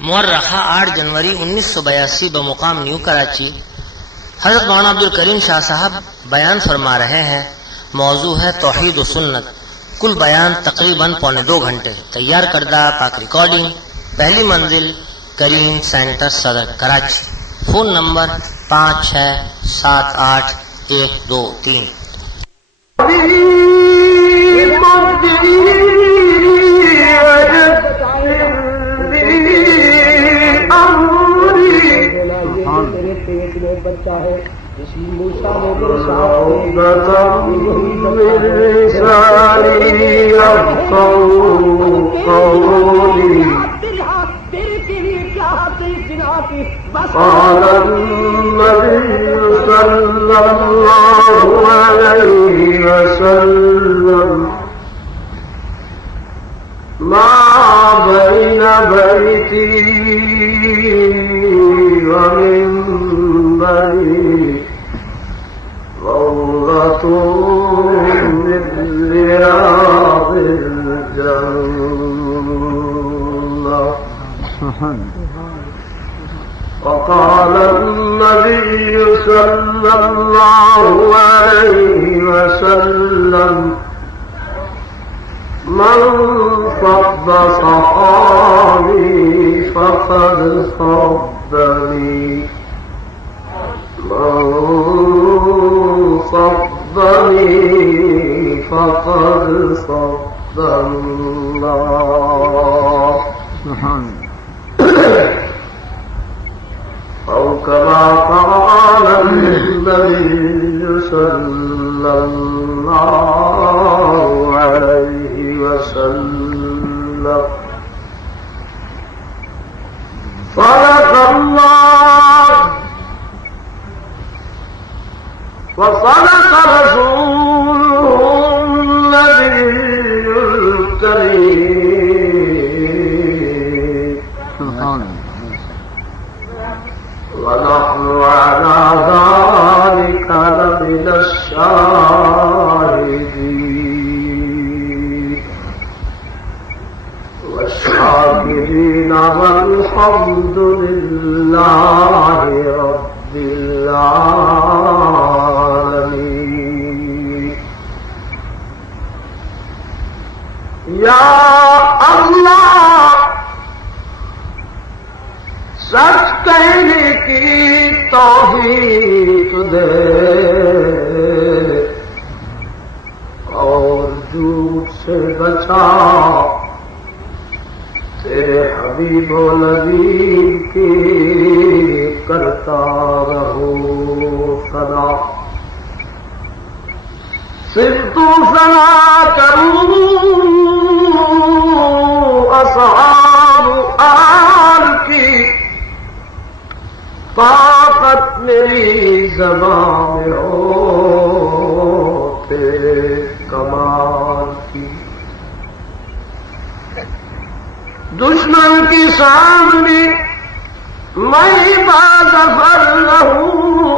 مورخہ 8 جنوری 1982 بمقام new Karachi حضرت مولانا عبد الکریم شاہ صاحب بیان فرما رہے ہیں۔ موضوع ہے توحید و سنت۔ کل بیان تقریباً 1.25 گھنٹے۔ تیار کردہ پاک ریکارڈنگ، پہلی منزل کریم سینٹر صدر کراچی۔ Phone number 56781223۔ بچہ ہے اسی موسیٰ نے قال النبي صلى الله عليه وسلم ما بين بيتي ومنبري روضة من رياض الجنة. وقال النبي صلى الله عليه وسلم من صب صحابي فقد صبني من صبني فقد صب الله. أو كما قال النبي صلى الله عليه وسلم. صدق الله وصدق رسوله النبي الكريم. ونحن على ذلك لمن الشاهدين والشاكرين والحمد لله رب العالمين. یا اللہ سچ کہنے کی توفیق دے اور جھوٹ سے بچا، تیرے حبیب و نبی کی کرتا رہو صدا. صرف تو سنا کروں اصحاب آل کی، طاقت میری زبان میں ہو تیرے کمال کی. دشمن کی سامنے میں باظفر رہوں،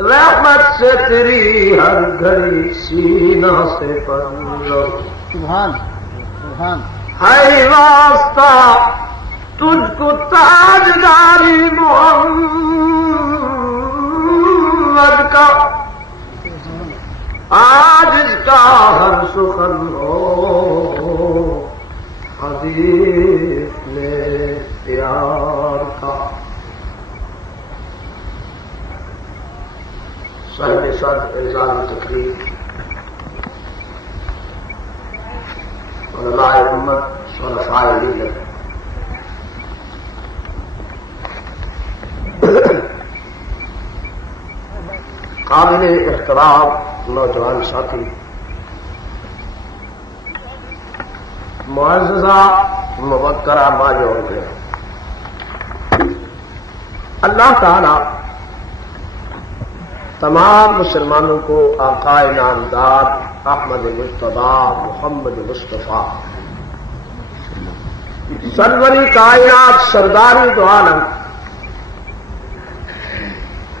رحمت سے تیری ہر گھڑی سینہ سے پر رہوں. سبحان سبحان. ہے واسطہ تجھ کو تاجداری محمد کا، آج اس کا ہر سخن ہو حدیث میں پیار کا. صاحب صد اعزاز تقریر علماء امت شرفاء ملت، قابل احترام نوجوان ساتھی، معززہ مبکرہ ماں اور بہن، اللہ تعالی تمام مسلمانوں کو آقا نامدار احمد مجتبیٰ محمد مصطفیٰ سروری کائنات سرداری دو عالم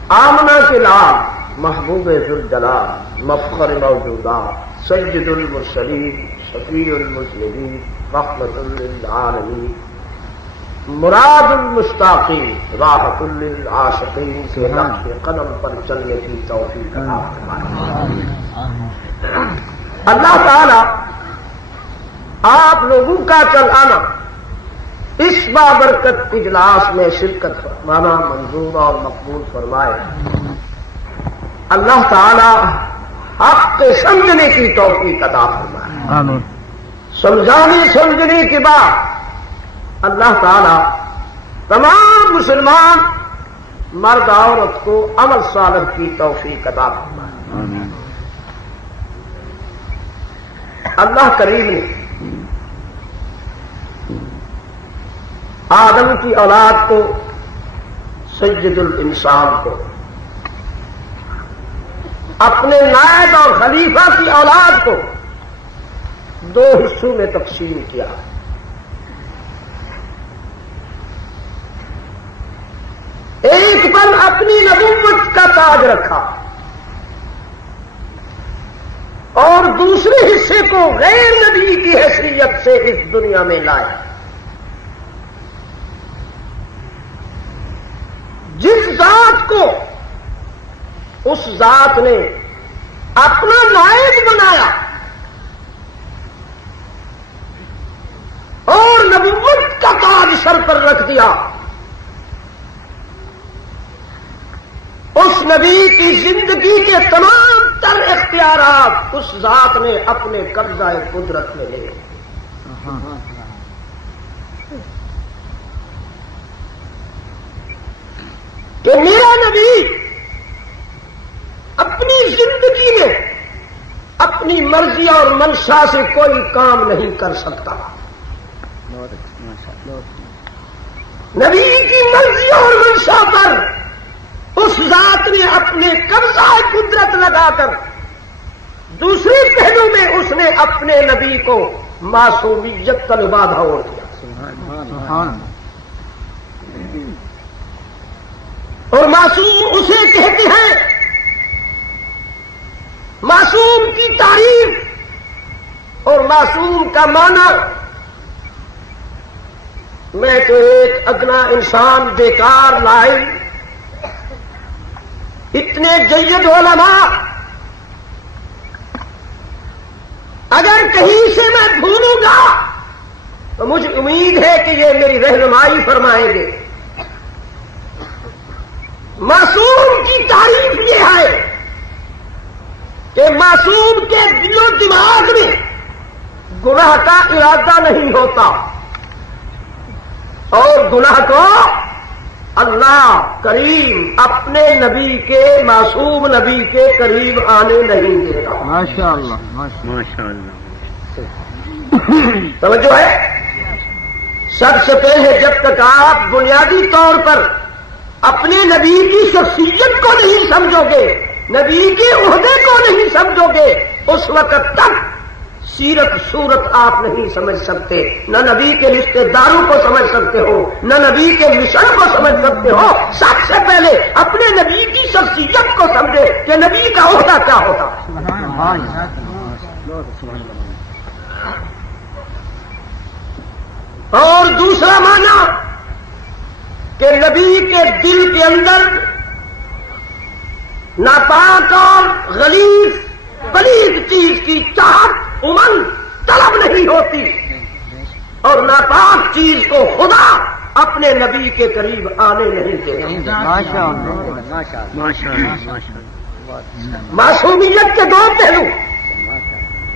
آمنہ کے لال محبوب ذوالجلال مفخر موجودات سید المرسلین شفیع المذنبین رحمت للعالمین مراد المشتاقین راحت للعاشقین کے نقش قدم پر چلنے کی توفیق عطا فرمائے۔ اللہ تعالی آپ لوگوں کا کل آنا اس بابرکت اجلاس میں شرکت فرمانا منظور اور مقبول فرمائے۔ اللہ تعالی حق کے سمجھنے کی توفیق عطا فرمائے۔ آمین۔ سمجھنے کے بعد اللہ تعالی تمام مسلمان مرد عورت کو عمل صالح کی توفیق عطا فرمائے۔ آمین۔ اللہ کریم نے آدم کی اولاد کو سید الانسان کو اپنے نائب اور خلیفہ کی اولاد کو دو حصوں میں تقسیم کیا۔ ایک پر اپنی نبوت کا تاج رکھا اور دوسرے حصے کو غیر نبی کی حیثیت سے اس دنیا میں لائے۔ جس ذات کو اس ذات نے اپنا نائب بنایا اور نبوت کا تاج سر پر رکھ دیا، اس نبی کی زندگی کے تمام تر اختیارات اس ذات نے اپنے قبضہ قدرت میں لے۔ کہ میرا نبی اپنی زندگی میں اپنی مرضی اور منشا سے کوئی کام نہیں کر سکتا۔ نبی کی مرضی اور منشا پر اس ذات نے اپنے قبضہ قدرت لگا کر دوسرے پہلو میں اس نے اپنے نبی کو معصومیت کا لبادہ اوڑھ دیا۔ اور معصوم اسے کہتے ہیں، معصوم کی تعریف اور معصوم کا معنی میں تو ایک ادنا انسان بیکار لائی، اتنے جید علماء اگر کہیں سے میں بھولوں گا تو مجھے امید ہے کہ یہ میری رہنمائی فرمائیں گے۔ معصوم کی تعریف یہ ہے کہ معصوم کے دل و دماغ میں گناہ کا ارادہ نہیں ہوتا اور گناہ کو اللہ کریم اپنے نبی کے معصوم نبی کے قریب آنے نہیں دیتا۔ ماشاء اللہ، ماشاء اللہ۔ توجہ ہے، سب سے پہلے جب تک آپ بنیادی طور پر اپنے نبی کی شخصیت کو نہیں سمجھو گے، نبی کے عہدے کو نہیں سمجھو گے، اس وقت تک سیرت صورت آپ نہیں سمجھ سکتے، نہ نبی کے رشتے داروں کو سمجھ سکتے ہو، نہ نبی کے مشن کو سمجھ سکتے ہو۔ سب سے پہلے اپنے نبی کی شخصیت کو سمجھے کہ نبی کا عہدہ کیا ہوتا۔ اور دوسرا معنی کہ نبی کے دل کے اندر ناپاک اور غلیظ پلید چیز کی چاہت امنگ طلب نہیں ہوتی، اور ناپاک چیز کو خدا اپنے نبی کے قریب آنے نہیں دیتا۔ معصومیت کے دو پہلو،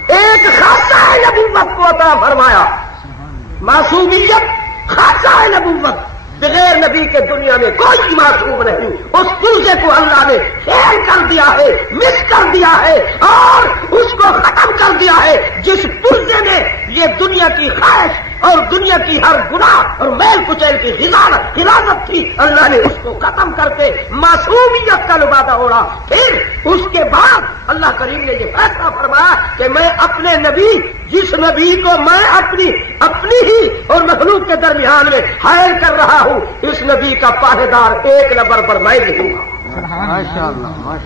ایک خاصہ نبوت کو عطا فرمایا، معصومیت خاصہ نبوت، بغیر نبی کے دنیا میں کوئی معصوم نہیں۔ اس پرزے کو اللہ نے فیل کر دیا ہے، مس کر دیا ہے اور اس کو ختم کر دیا ہے۔ جس پرزے میں یہ دنیا کی خواہش اور دنیا کی ہر گناہ اور میل کچیل کی حفاظت تھی، اللہ نے اس کو ختم کر کے معصومیت کا لبادہ اوڑھا۔ پھر اس کے بعد اللہ کریم نے یہ فیصلہ فرمایا کہ میں اپنے نبی، جس نبی کو میں اپنی ہی اور مخلوق کے درمیان میں حائل کر رہا ہوں، اس نبی کا پاہدار ایک نمبر پر میں رہوں گا۔ ماشاء اللہ۔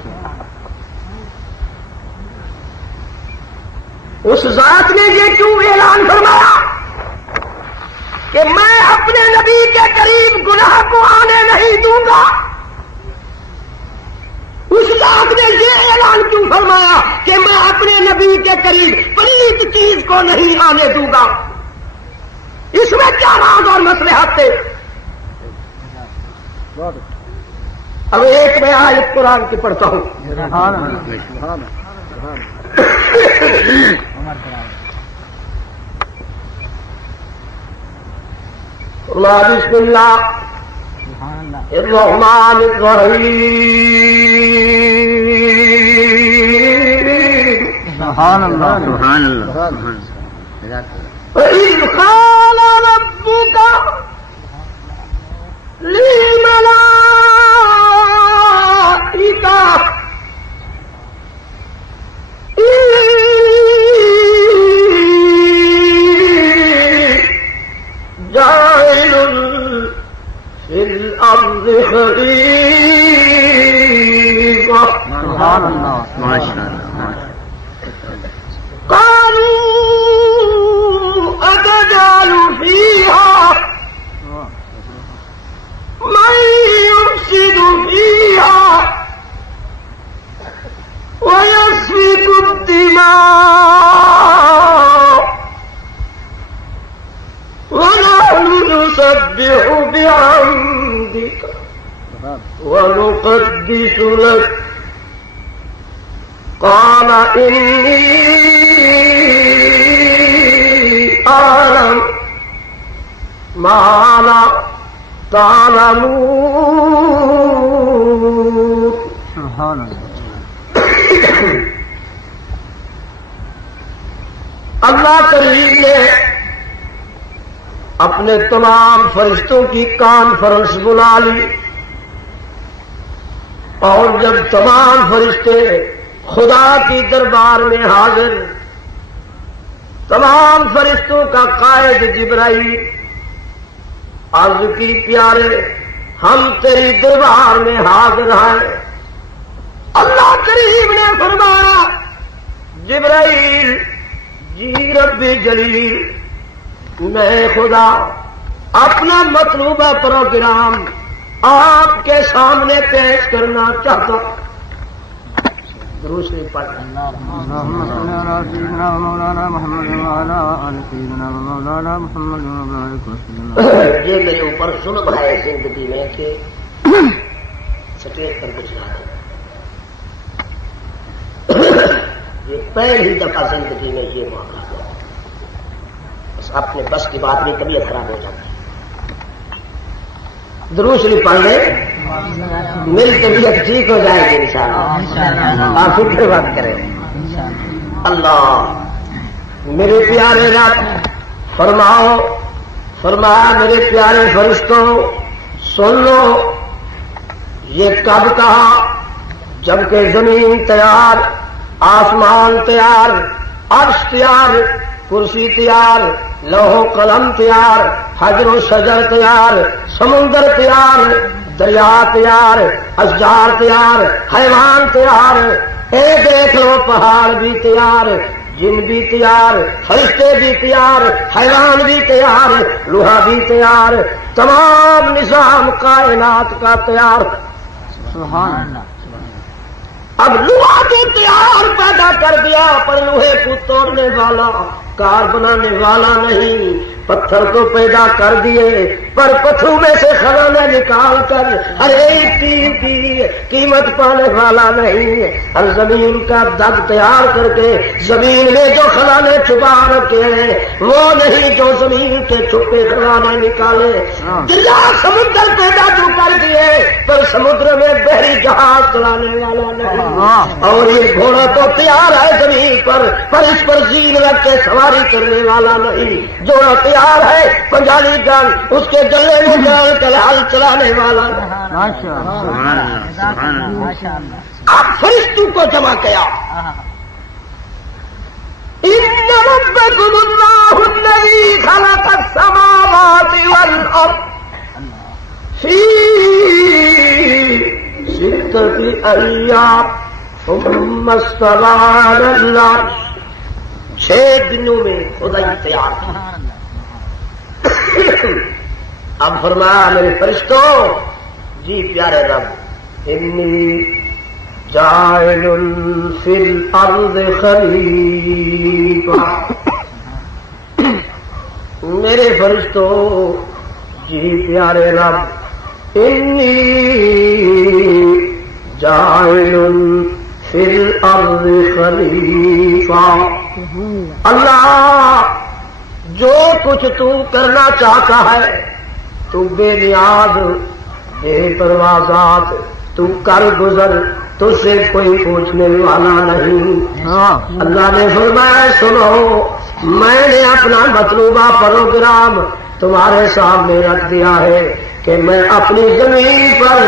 اس ذات نے یہ کیوں اعلان فرمایا کہ کہ میں اپنے نبی کے قریب گناہ کو آنے نہیں دوں گا؟ اس ذات نے یہ اعلان کیوں فرمایا کہ میں اپنے نبی کے قریب پلیت چیز کو نہیں آنے دوں گا؟ اس میں کیا راز اور مصلحت تھے؟ اب ایک میں آیت قرآن کی پڑھتا ہوں. بسم اللہ الرحمن الرحیم. سبحان اللہ سبحان اللہ. وَإِذْ قَالَ رَبُّكَ لِلْمَلَائِكَةِ جَاعِلٌ فِي الْأَرْضِ خَلِيفَةً. سبحان اللہ ماشاء اللہ. قالوا أتجعل فيها من يفسد فيها ويسفك الدماء ونحن نسبح بحمدك ونقدس لك قال إني أعلم ما لا تعلمون. سبحان اللہ. اللہ کریم نے اپنے تمام فرشتوں کی کانفرنس بلا لی اور جب تمام فرشتے خدا کی دربار میں حاضر، تمام فرشتوں کا قائد جبرائیل عرض کی پیارے ہم تیری دربار میں حاضر ہیں. اللہ کریم نے فرمایا جبرائیل جی رب جلیل میں خدا اپنا مطلوبہ پروگرام آپ کے سامنے پیش کرنا چاہتا ہوں. دوسری پڑھ اللهم صل على سيدنا مولانا محمد وعلى آل سيدنا مولانا محمد وبارك وسلم. یہ میرے اوپر ظلم ہے زندگی میں کہ سٹیج پر کچھ نہ یہ پہلی دفعہ زندگی میں یہ موقع ہوا. بس اپنے بس کی بات نہیں، طبیعت خراب ہو جاتی ہے. درود شریف پڑھ لیں، میری طبیعت ٹھیک ہو جائے گی انشاءاللہ. آپ فکر بات کریں. اللہ میرے پیارے رب فرمایا میرے پیارے فرشتوں سن لو. یہ کب کہا؟ جبکہ زمین تیار، آسمان تیار، عرش تیار، کرسی تیار، لوح و قلم تیار، حجر و شجر تیار، سمندر تیار، دریا تیار، اشجار تیار، حیوان تیار. اے دیکھ لو پہاڑ بھی تیار، جن بھی تیار، فرشتے بھی تیار، حیوان بھی تیار، لوہا بھی تیار، تمام نظام کائنات کا تیار. سبحان اللہ. اب لوہا تو تیار پیدا کر دیا پر لوہے کو توڑنے والا، کار بنانے والا نہیں. پتھر کو پیدا کر دیے پر پتھروں میں سے خزانہ نکال کر ہر ایک چیز کی قیمت پانے والا نہیں. ہر زمین کا دگ تیار کر کے زمین میں جو خزانے چھپا رکھے ہیں وہ نہیں جو زمین کے چھپے خزانے نکالے. دریا سمندر پیدا جو کر دیے پر سمندر میں بحری جہاز چلانے والا نہیں. اور یہ گھوڑا تو تیار ہے زمین پر اس پر زین رکھ کے سواری کرنے والا نہیں. جوڑا تیار ہے پنجالی گن اس کے گلے میں ڈال کر ہل چلانے والا. اب فرشتوں کو جمع کیا. ان ربکم اللہ الذی خلق السماوات والارض فی ستۃ ایام ثم استوى علی العرش. 6 دنوں میں خدائی تیار کی. اب فرمایا میرے فرشتوں، جی پیارے رب، انی جاعل فی الارض خلیفہ، میرے فرشتوں، جی پیارے رب، انی جاعل فی الارض خلیفہ، اللہ جو کچھ تو کرنا چاہتا ہے تو بے نیاز بے پروازات تو کر گزر، تجھ سے کوئی پوچھنے والا نہیں۔ اللہ نے فرمایا سنو، میں نے اپنا مطلوبہ پروگرام تمہارے سامنے رکھ دیا ہے کہ میں اپنی زمین پر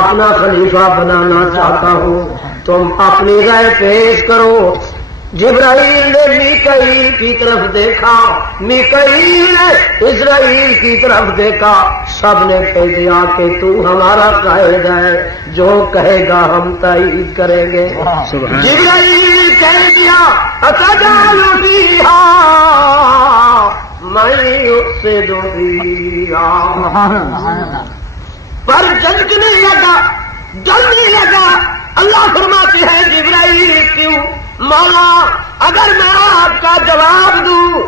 اپنا خلیفہ بنانا چاہتا ہوں، تم اپنی رائے پیش کرو۔ جبرائیل نے میکائیل کی طرف دیکھا، میکائیل نے اسرائیل کی طرف دیکھا، سب نے کہہ دیا کہ تو ہمارا قائد ہے، جو کہے گا ہم تائید کریں گے۔ جبرائیل کہہ دیا اتجعل فیہا من یفسد فیہا، پر جھنکنے لگا، جلنے لگا۔ اللہ فرماتے ہیں جبرائیل کیوں؟ مولا اگر میں آپ کا جواب دوں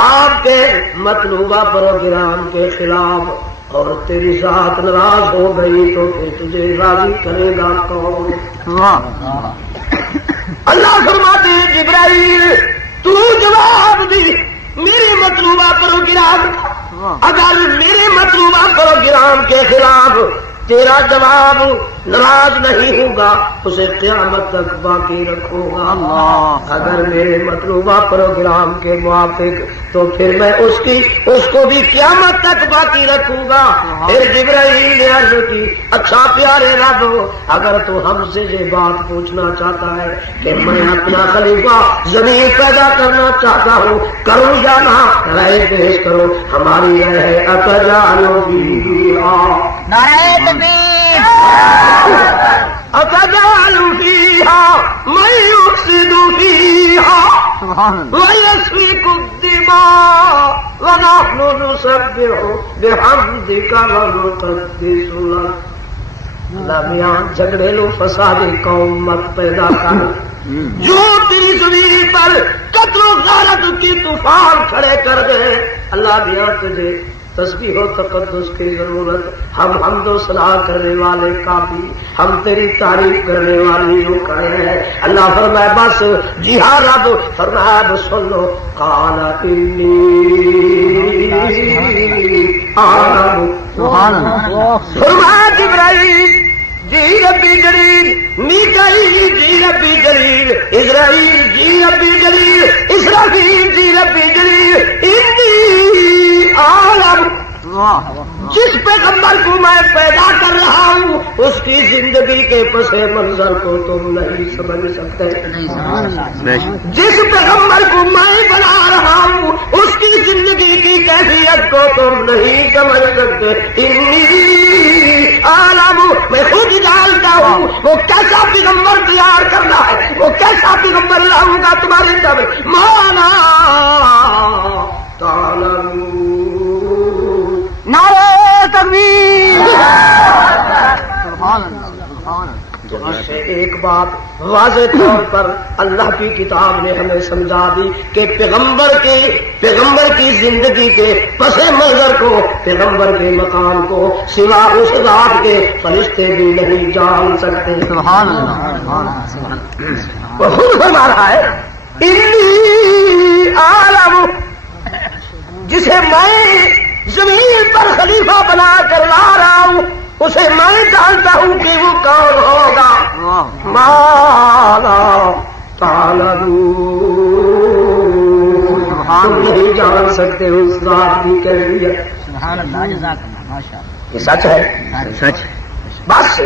آپ کے مطلوبہ پروگرام کے خلاف اور تیری ذات ناراض ہو گئی تو پھر تجھے راضی کرے گا کون؟ اللہ فرماتے ہیں جبرائیل تو جواب دی میرے مطلوبہ پروگرام، اگر میرے مطلوبہ پروگرام کے خلاف تیرا جواب ناراض نہیں ہوگا اسے قیامت تک باقی رکھوں گا، اگر میرے مطلوبہ پروگرام کے موافق تو پھر میں اس کو بھی قیامت تک باقی رکھوں گا۔ پھر جبرائیل نے عرض کی اچھا پیارے رب، اگر تو ہم سے یہ بات پوچھنا چاہتا ہے کہ میں اپنا خلیفہ زمین پیدا کرنا چاہتا ہوں، کروں یا نہ، رائے پیش کرو۔ ہماری رائے ہے اتجعل فیہا، نعرہ تکبیر، اتجعل فیہا من یفسد فیہا ویسفک الدماء ونحن نسبح بحمدک ونقدس لک۔ اللہ میاں جھگڑیلو فسادی قوم مت پیدا کر، جو تیری زمین پر قتل و غارت کی طوفان کھڑے کر دے۔ اللہ میاں تجھے تسبیح و تقدس کی ضرورت، ہم حمد و ثنا کرنے والے کافی، ہم تیری تعریف کرنے والی ہو کرے۔ اللہ فرمائے بس، جی ہاں رب فرمایا اب سن لو، قال انی اعلم، فرمایا جبرائیل جی ربی جلیل، میکائیل جی ربی جلیل، اسرائیل جی ربی جلیل، اسرافیل جی ربی جلیل، انی عالم، جس پیغمبر کو میں پیدا کر رہا ہوں اس کی زندگی کے پس منظر کو تم نہیں سمجھ سکتے، جس پیغمبر کو میں بنا رہا ہوں اس کی زندگی کی کیفیت کو تم نہیں سمجھ سکتے۔ انی عالم، میں خود جانتا ہوں وہ کیسا پیغمبر تیار کرنا ہے، وہ کیسا پیغمبر لاؤں گا تمہاری طرف۔ مانا نعرہ تکبیر، اس سے ایک بات واضح طور پر اللہ کی کتاب نے ہمیں سمجھا دی کہ پیغمبر کی زندگی کے پس منظر کو، پیغمبر کے مقام کو سوا اس ذات کے فرشتے بھی نہیں جان سکتے۔ سبحان اللہ، وہ خود فرما رہا ہے انی عالم، جسے میں زمین پر خلیفہ بنا کر لا رہا ہوں اسے میں جانتا ہوں کہ وہ کون ہوگا۔ مالا تعلمون، تم نہیں جان سکتے اس ذات کی کیفیت۔ سبحان اللہ، جزاک اللہ، ماشاء اللہ، یہ سچ ہے، سچ۔ بس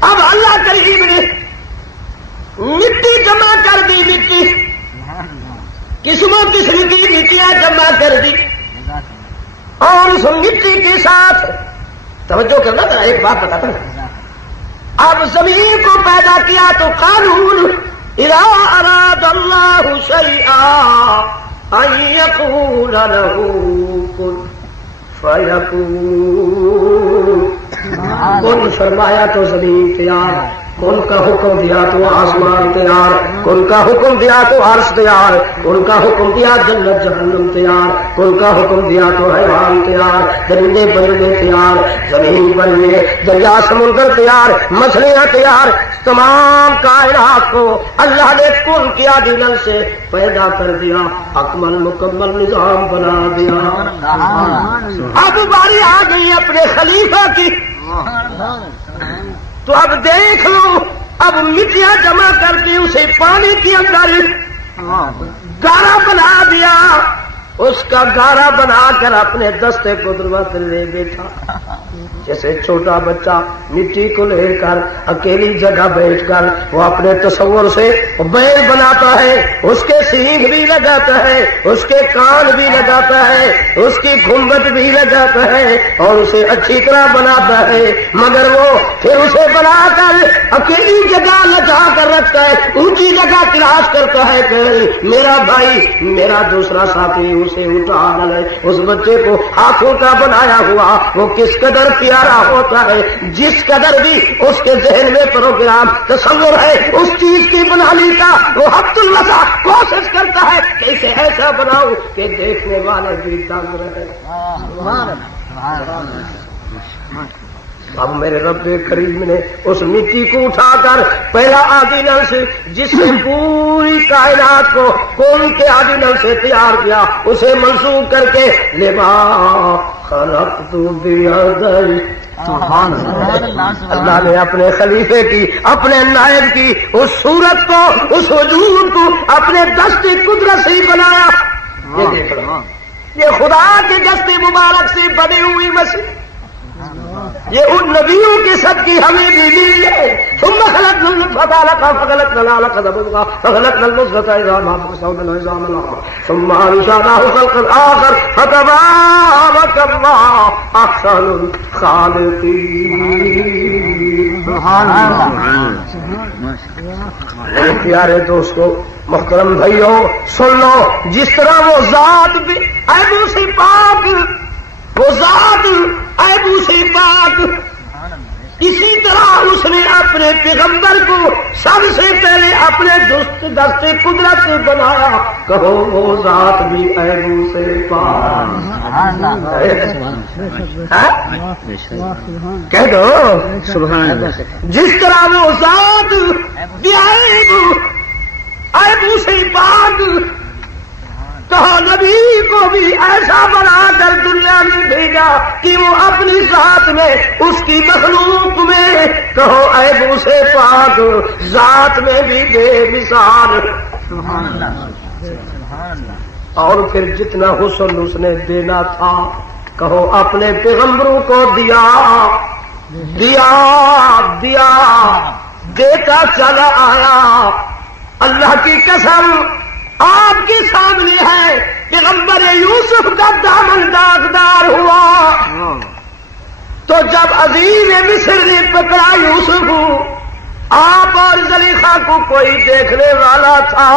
اب اللہ کریم نے مٹی جمع کر دی، مٹی قسموں قسم کی مٹیاں جمع کر دی، اور اس مٹی کے ساتھ توجہ کرنا ذرا ایک بات بتاتا ہوں۔ اب زمین کو پیدا کیا تو قانون اذا اراد اللہ شیئا ان یقول له کن فیکون کن فرمایا تو زمین تیار، کن کا حکم دیا تو آسمان تیار، کن کا حکم دیا تو عرش تیار، کن کا حکم دیا جنت جہنم تیار، کن کا حکم دیا تو حیوان تیار، درندے پرندے تیار، زمین پر ہوئے دریا سمندر تیار، مچھلیاں تیار، تمام کائنات کو اللہ نے کن کیا دلن سے پیدا کر دیا، اکمل مکمل نظام بنا دیا۔ اب باری آ گئی اپنے خلیفہ کی، تو اب دیکھ لو، اب مٹیاں جمع کر کے اسے پانی کے اندر گارا بنا دیا، اس کا گارا بنا کر اپنے دستے قدرت لے بیٹھا، جیسے چھوٹا بچہ مٹی کو لے کر اکیلی جگہ بیٹھ کر وہ اپنے تصور سے بیل بناتا ہے، اس کے سینگ بھی لگاتا ہے، اس کے کان بھی لگاتا ہے، اس کی گھنگٹ بھی لگاتا ہے اور اسے اچھی طرح بناتا ہے، مگر وہ پھر اسے بنا کر اکیلی جگہ لگا کر رکھتا ہے، اونچی جگہ تلاش کرتا ہے کہ میرا بھائی میرا دوسرا ساتھی اسے اٹھا لے۔ اس بچے کو ہاتھوں کا بنایا ہوا وہ کس قدر پیارا ہوتا ہے، جس قدر بھی اس کے ذہن میں پروگرام تصور ہے اس چیز کی بنانے کا وہ حد الوسع کوشش کرتا ہے کہ اسے ایسا بناؤ کہ دیکھنے والے بھی دنگ رہے۔ اب میرے رب کریم نے اس مٹی کو اٹھا کر پہلا آدی نل سے جس نے پوری کائنات کو کون کے آدی نل سے تیار کیا اسے منسوخ کر کے لما خلقت بیدی، اللہ نے اپنے خلیفے کی اپنے نائب کی اس صورت کو اس وجود کو اپنے دستی قدرت سے ہی بنایا۔ یہ دیکھ لو، یہ خدا کے دستی مبارک سے بنی ہوئی مسیح، یہ ان نبیوں کی سب کی ہمیں بھی ملی ہے۔ ثم خلقنا النطفة علقة فخلقنا العلقة مضغة فخلقنا المضغة عظاما فكسونا العظام لحما ثم أنشأناه خلقا آخر فتبارك الله أحسن الخالقين۔ سبحان اللہ۔ میرے پیارے دوستو محترم بھائیو سن لو، جس طرح وہ ذات بھی عیبوں سے پاک، وہ ذات عیبوں سے پاک، اسی طرح اس نے اپنے پیغمبر کو سب سے پہلے اپنے دستے قدرت سے بنایا، کہو وہ ذات بھی عیبوں سے پاک۔ کہہ دو سبحان اللہ۔ جس طرح وہ ذات بھی عیبوں سے پاک، کہو نبی کو بھی ایسا بنا کر دنیا میں بھیجا کہ وہ اپنی ذات میں اس کی مخلوق میں کہو عیبوں سے پاک، ذات میں بھی بے مثال۔ اور پھر جتنا حسن اس نے دینا تھا کہو اپنے پیغمبروں کو دیا دیا دیا، دیتا چلا آیا۔ اللہ کی قسم آپ کے سامنے ہے، پیغمبر یوسف کا دامن داغدار ہوا تو جب عزیز مصر نے پکڑا یوسف، آپ اور زلیخا کو کوئی دیکھنے والا تھا؟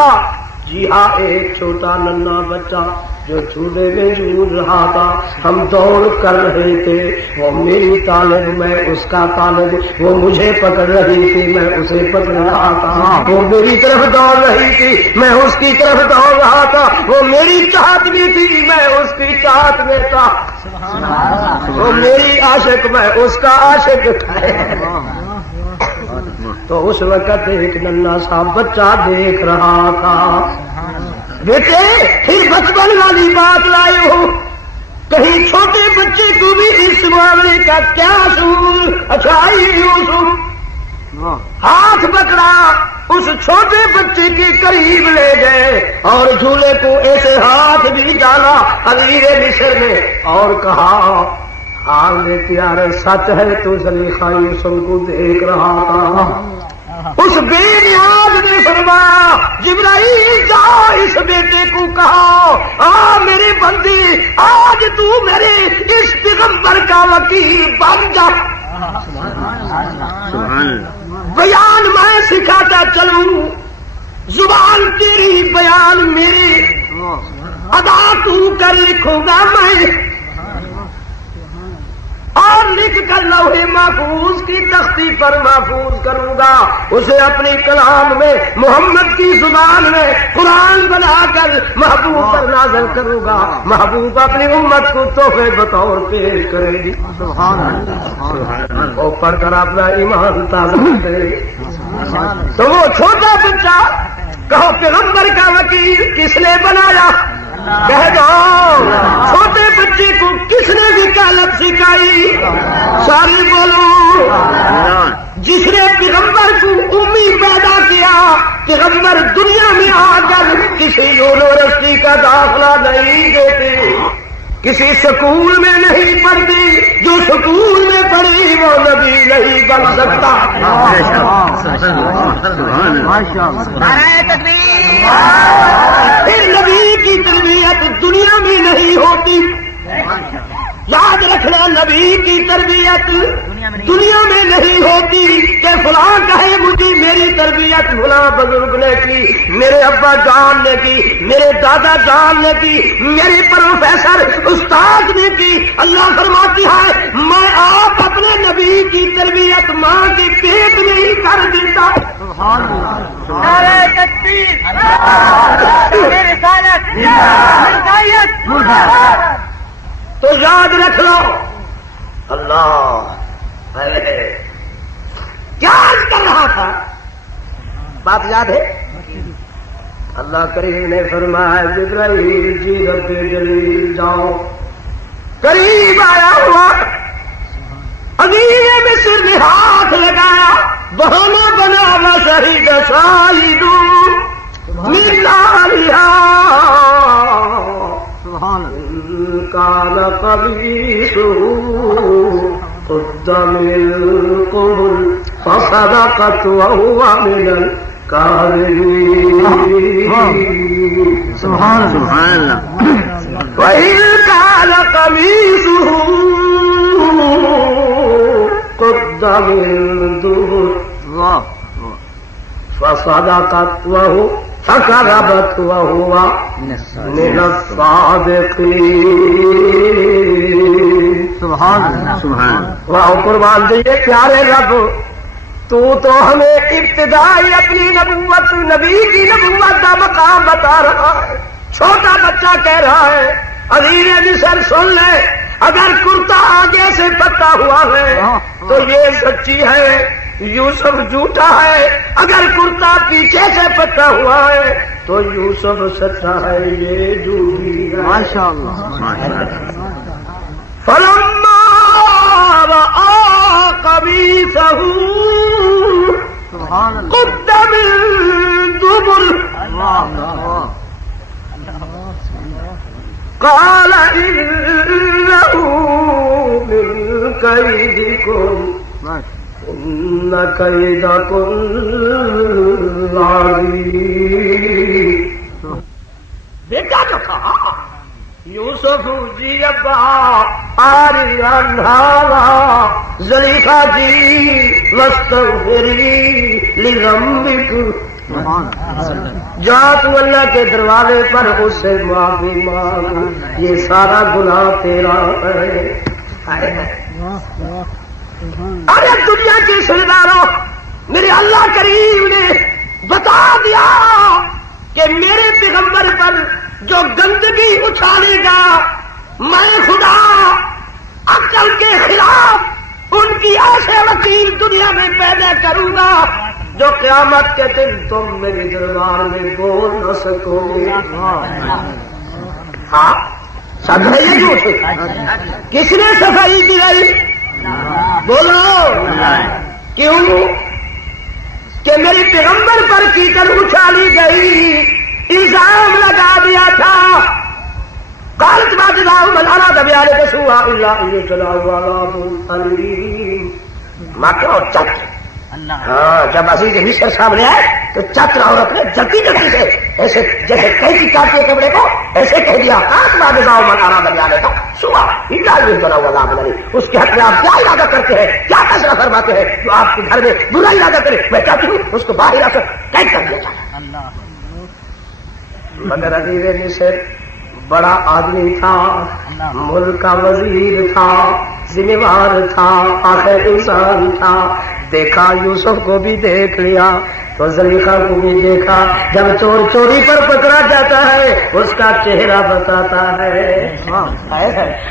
جی ہاں، ایک چھوٹا ننھا بچہ جو جھولے میں جھول رہا تھا، ہم دوڑ کر رہے تھے، وہ میری طالب میں اس کا طالب، وہ مجھے پکڑ رہی تھی میں اسے پکڑ رہا تھا، وہ میری طرف دوڑ رہی تھی میں اس کی طرف دوڑ رہا تھا، وہ میری چاہت میں تھی میں اس کی چاہت میں تھا، وہ میری عاشق میں اس کا عاشق۔ تو اس وقت ایک ننھا سا بچہ دیکھ رہا تھا۔ بیٹے پھر بچپن والی بات لائے ہو، کہیں چھوٹے بچے کو بھی اس معاملے کا کیا شعور؟ اچھا یوسف ہاتھ پکڑا، اس چھوٹے بچے کے قریب لے گئے اور جھولے کو ایسے ہاتھ بھی ڈالا عزیز مصر میں اور کہا ہاں میرے پیارے سچ ہے تو زلیخا یوسف کو دیکھ رہا تھا۔ اس بے نیاز نے فرمایا جبرائیل جا اس بیٹے کو کہا میرے بندی آج تو میرے اس پیغمبر کا وکیل بن جا، بیان میں سکھاتا چلوں، زبان تیری بیان میری، ادا تو کر لکھوں گا میں، لکھ کر لوح محفوظ کی تختی پر محفوظ کروں گا، اسے اپنی کلام میں محمد کی زبان میں قرآن بنا کر محبوب پر نازل کروں گا، محبوب اپنی امت کو تحفے بطور پیش کرے گی، وہ پڑھ کر اپنا ایمان تازہ کرے۔ تو وہ چھوٹا بچہ کہو پیغمبر کا وکیل کس نے بنایا؟ کہہ دو چھوٹے بچے کو کس نے وکالت سکھائی؟ ساری بولو جس نے پیغمبر کو امی پیدا کیا، پیغمبر دنیا میں آ کر کسی یونیورسٹی کا داخلہ نہیں دیتے، کسی سکول میں نہیں پڑھتی، جو سکول میں پڑھی وہ نبی نہیں بن سکتا۔ پھر نبی کی تربیت دنیا میں نہیں ہوتی، یاد رکھنا نبی کی تربیت دنیا میں نہیں ہوتی کہ فلاں کہے مجھے میری تربیت فلاں بزرگ نے کی، میرے ابا جان نے کی، میرے دادا جان نے کی، میرے پروفیسر استاد نے کی۔ اللہ فرماتی ہے میں آپ اپنے نبی کی تربیت ماں کے پیٹ میں ہی کر دیتا۔ تو یاد رکھ لو اللہ کیا کر رہا تھا، بات یاد ہے؟ اللہ کریم نے فرمایا جبرائیل جی رب جلیل جاؤ، قریب آیا ہوا عظیم مصر نے ہاتھ لگایا، بہانہ بنا وہ شہید شاہد ملا لیا کان قبیصہ قد من قبل فصدقت وهو من الكاذبین۔ سبحان اللہ۔ وإن كان قميصه قد من دبر فصدقت وهو فكذبت وهو من الصادقين۔ سبحان اللہ سبحان۔ واہ قربان دیے پیارے رب، تو ہمیں ابتدائی اپنی نبوت نبی کی نبوت کا مقام بتا رہا ہے۔ چھوٹا بچہ کہہ رہا ہے عظیم مصر سن لے، اگر کرتا آگے سے پتا ہوا ہے تو یہ سچی ہے، یوسف جھوٹا ہے، اگر کرتا پیچھے سے پتا ہوا ہے تو یوسف سچا ہے، یہ جھوٹی ہے۔ ماشاء اللہ۔ فلما رأى قميصه قد من دبر قال إنه من كيدكم إن كيدكم عظيم۔ بیٹا جو کہا یوسف جی ابا آریان ہاوا زلیخا جی واستغفری لذنبک، جا تو اللہ کے دروازے پر اس سے معافی مانگ، یہ سارا گناہ تیرا ہے۔ ارے دنیا کے سرداروں، میرے اللہ کریم نے بتا دیا کہ میرے پیغمبر پر جو گندگی اچھالے گا میں خدا عقل کے خلاف ان کی ایسے وکیل دنیا میں پیدا کروں گا جو قیامت کے دن تم میرے دربار میں بول نہ سکو گے۔ ہاں سب ہے یہ جھوٹ، کس نے صفائی دلائی؟ بولو کیوں کہ میرے پیغمبر پر کیچڑ اچھالی گئی، الزام لگا دیا تھا۔ قالت ما جزاء من اراد بذلك سوءا الا ان يجزاه عذاب اليم۔ مکر اور چتر، ہاں جب عزیز مصر سامنے آئے تو چتر عورت نے جلدی جلدی سے ایسے جیسے کہیں کاٹتی ہے کپڑے کو ایسے کہہ دیا قالت ما جزاء من اراد بذلك سوءا الا ان يجزاه عذاب اليم۔ اس کے حق میں آپ کیا ارادہ کرتے ہیں، کیا فیصلہ فرماتے ہیں؟ جو آپ کے گھر میں برا ارادہ کرے میں چاہتی ہوں اس کو باہر آ کر قید کر دیا جائے۔ مگر عزیز مصر بڑا آدمی تھا، ملک کا وزیر تھا، ذمہ دار تھا، آخر انسان تھا. دیکھا یوسف کو بھی دیکھ لیا تو زلیخا کو بھی دیکھا. جب چور چوری پر پکڑا جاتا ہے اس کا چہرہ بتاتا ہے،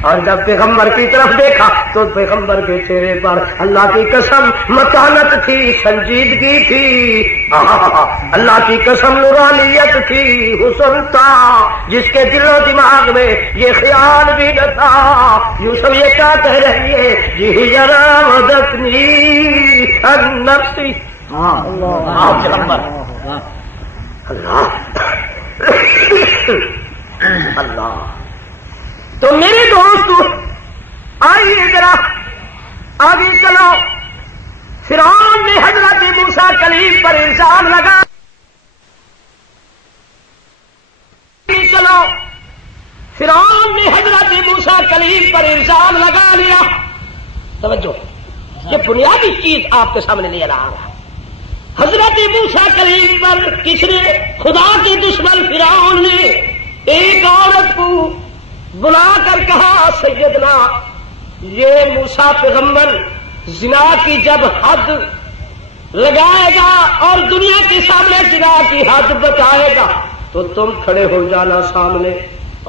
اور جب پیغمبر کی طرف دیکھا تو پیغمبر کے چہرے پر اللہ کی قسم متانت تھی، سنجیدگی تھی، اللہ کی قسم نورانیت تھی، حسن تھا جس کے دل و دماغ میں یہ خیال بھی نہ تھا. یوسف یہ کیا کہہ رہی ہے؟ جی راودتنی عن نفسی. اللہ. تو میرے دوست آئیے ذرا آگے چلو. فرعون نے حضرت موسیٰ کلیم پر الزام لگا. چلو فرعون نے حضرت موسیٰ کلیم پر الزام لگا لیا. توجہ، یہ بنیادی چیز آپ کے سامنے لے رہا ہے. حضرت موسیٰ کلیم پر کس نے؟ خدا کے دشمن فرعون نے ایک عورت کو بلا کر کہا سیدنا یہ موسیٰ پیغمبر زنا کی جب حد لگائے گا اور دنیا کے سامنے زنا کی حد بتائے گا تو تم کھڑے ہو جانا سامنے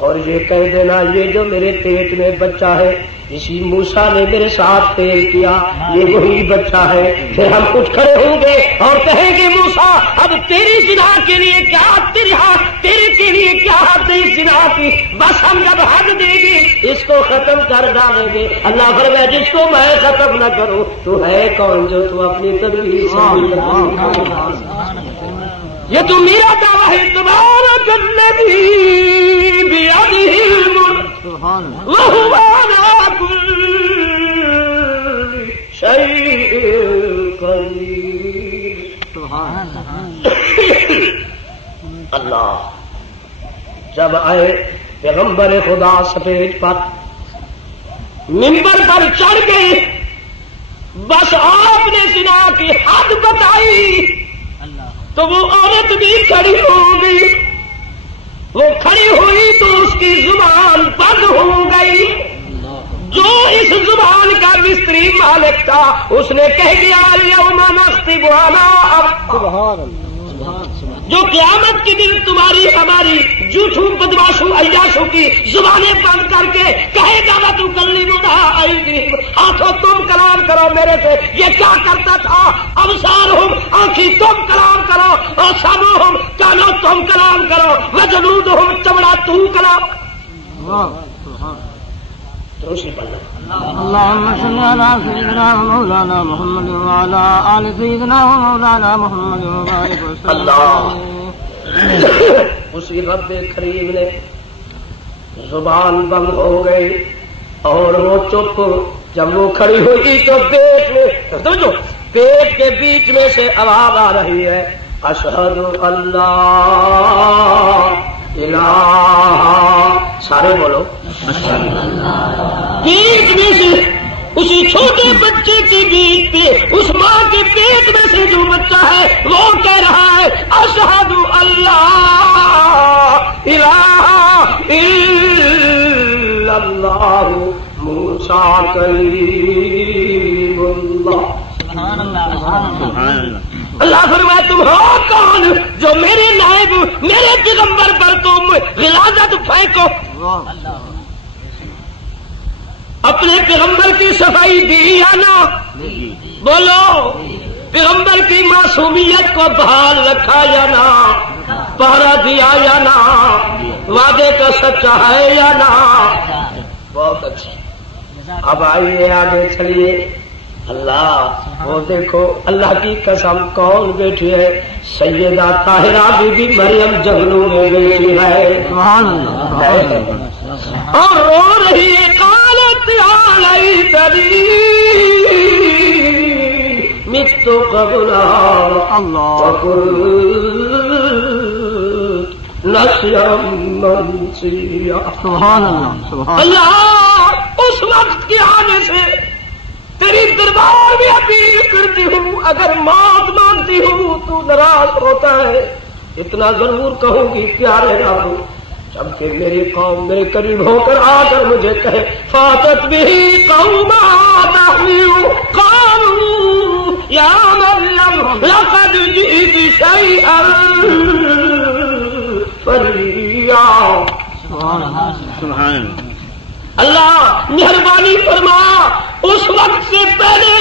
اور یہ کہہ دینا یہ جو میرے پیٹ میں بچہ ہے اسی موسیٰ نے میرے ساتھ فیل کیا، یہ وہی بچہ ہے. پھر ہم اٹھ کھڑے ہوں گے اور کہیں گے موسیٰ اب تیری زنا کے لیے کیا، تیرے کے لیے کیا حد ہے زنا کی، بس ہم جب حد دیں گے اس کو ختم کر ڈالیں گے. اللہ فرمایا جس کو میں ختم نہ کروں تو ہے کون جو تو اپنی تدبیر سے. یہ تو میرا دعویٰ ہے. تبارک الذی بیدہ الملک وہو علی کل شیء قدیر. اللہ جب آئے پیغمبر خدا سفید پر منبر پر چڑھ گئے، بس آپ نے زنا کی حد بتائی تو وہ عورت بھی کھڑی ہو گئی. وہ کھڑی ہوئی تو اس کی زبان بند ہو گئی. جو اس زبان کا مستری مالک تھا اس نے کہہ دیا الیوم نختم علی افواہہم. جو قیامت کے دن تمہاری ہماری جھوٹوں بدماشوں عیاشوں کی زبانیں بند کر کے کہے گا وتکلمنا ایدیہم، ہاتھوں تم کلام کرو میرے سے. یہ کیا کرتا تھا؟ ابصارہم، آنکھیں تم کلام کرو، اور سمعہم، کانوں تم کلام کرو، وجلودہم، چمڑا تم کلام. دوسری پڑھنا. اللهم صل على سيدنا ومولانا محمد وعلى آل سيدنا ومولانا محمد وبارك وسلم. اللہ اسی رب کریم نے زبان بند ہو گئی اور وہ چپ. جب وہ کھڑی ہوئی تو پیٹ کے بیچ میں سے آواز آ رہی ہے اشہد اللہ الہ. سارے بولو. بیچ میں سے اسی چھوٹے بچے کے بیچ پہ اس ماں کے پیٹ میں سے جو بچہ ہے وہ کہہ رہا ہے اشہد اللہ الہ الا اللہ موسیٰ کلیم اللہ. اللہ فرمایا تم ہو کون جو میرے نائب میرے پیغمبر پر تم غلاظت پھینکو؟ اپنے پیغمبر کی صفائی دی یا نہ؟ بولو. پیغمبر کی معصومیت کو بحال رکھا یا نہ؟ پہرا دیا یا نہ؟ وعدے کا سچا ہے یا نہ؟ بہت اچھا. اب آئیے آگے چلیے. اللہ وہ دیکھو اللہ کی قسم کون بیٹھی ہے؟ سیدہ طاہرہ بی بی مریم جنگلوں میں بیٹھی ہے اور رو رہی ہے. قالت یا لیتنی مت قبل وكنت نسیا منسیا. سبحان اللہ سبحان اللہ اس وقت کے آنے سے تیری دربار میں اپیل کرتی ہوں، اگر موت مانگتی ہوں تو ناراض ہوتا ہے. اتنا ضرور کہوں گی پیارے رب جبکہ میری قوم میرے قریب ہو کر آ کر مجھے کہے فاتت بھی قوما تحمل قالوا یا مریم لقد جئت شیئا فریا. سبحان اللہ مہربانی فرما اس وقت سے پہلے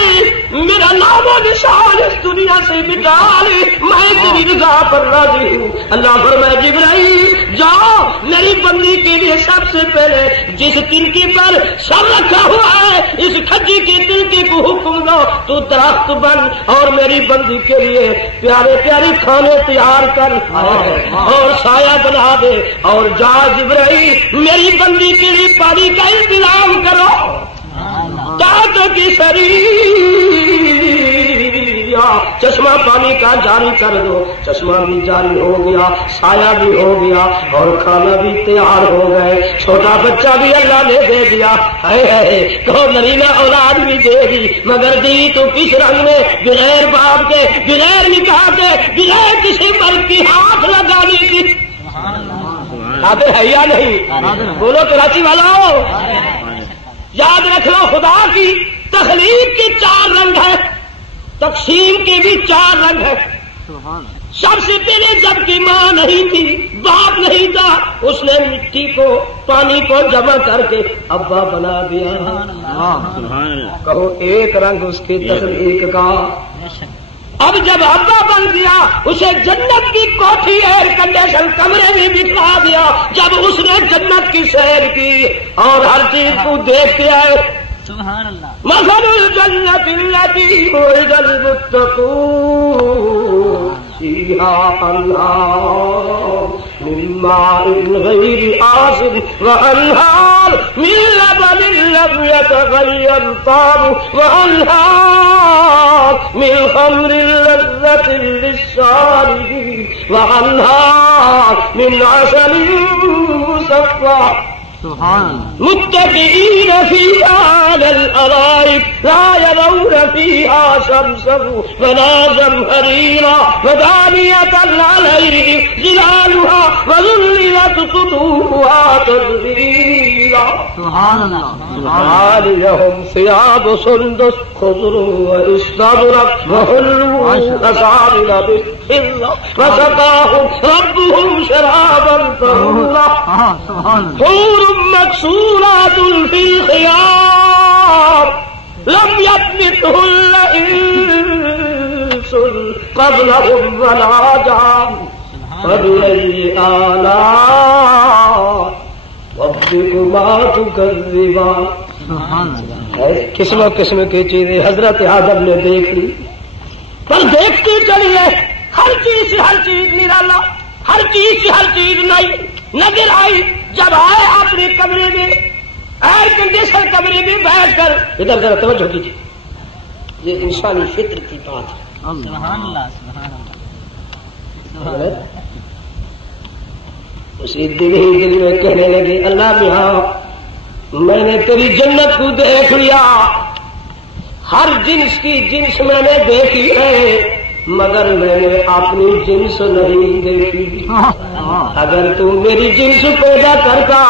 میرا نام و نشان اس دنیا سے مٹا لے، میں تیری رضا پر راضی ہوں. اللہ فرمایا جبرائیل جاؤ میری بندی کے لیے سب سے پہلے جس تنکی پر سر رکھا ہوا ہے اس کھجی کی تنکی کو حکم دو تو درخت بن اور میری بندی کے لیے پیارے پیارے کھانے تیار کر اور سایہ بنا دے، اور جا جبرائیل میری بندی کے لیے پانی کا انتظام کرو کی سریا چشمہ پانی کا جاری کر دو. چشمہ بھی جاری ہو گیا، سایہ بھی ہو گیا اور کھانا بھی تیار ہو گئے. چھوٹا بچہ بھی اللہ نے دے دیا ہے تو نرینا اولاد بھی دے دی، مگر دی تو کس رنگ میں؟ بغیر باپ کے، بغیر نکاح کے، بغیر کسی مرد کی ہاتھ لگانے کی. قادر ہے یا نہیں؟ بولو کراچی والاؤ، یاد رکھ لو خدا کی تخلیق کی 4 رنگ ہے، تقسیم کے بھی 4 رنگ ہے. سب سے پہلے جب کی ماں نہیں تھی، باپ نہیں تھا، اس نے مٹی کو پانی کو جمع کر کے ابا بنا دیا. کہو ایک رنگ اس کی تخلیق کا. اب جب ابا بن گیا اسے جنت کی کوٹھی ایئر کنڈیشن کمرے میں بٹھا دیا. جب اس نے جنت کی سیر کی اور ہر چیز کو دیکھ کے آئے مثل الجنت التي وعد المتقون فيها أنهار من ماء غير آسن وأنهار من لبن لم يتغير طعمه وأنهار من خمر لذة للشاربين وأنهار من عسل مصفى متكئين فيها على الأرائك لا يرون فيها شمسا ولا زمهريرا ودانية عليهم ظلالها وذللت قطوفها تذليلا. عاليهم ثياب سندس خضر واستبرق وحلوا أساور بالحلة وسقاهم ربهم شرابا طهورا حور مكسورات في الخيام لم يطمثهن إنس قبلهم ولا جان فبأي آلاء ربكما تكذبان. قسم قسم کی چیزیں حضرت آدم نے دیکھ لی، پر دیکھتی چلیے ہر چیز سے ہر چیز نرالا، ہر چیز سے ہر چیز نئی نظر آئی. جب آئے اپنے کمرے میں ایئر کنڈیشن کمرے میں بیٹھ کر ادھر ذرا توجہ کیجیے، یہ انسانی فطر کی بات ہے. سبحان اللہ سبحان اللہ. اسی دن ہی دل میں کہنے لگے اللہ میاں میں نے تیری جنت کو دیکھ لیا، ہر جنس کی جنس میں نے دیکھی ہے مگر میں نے اپنی جنس نہیں دیکھی. اگر تو میری جنس پیدا کرتا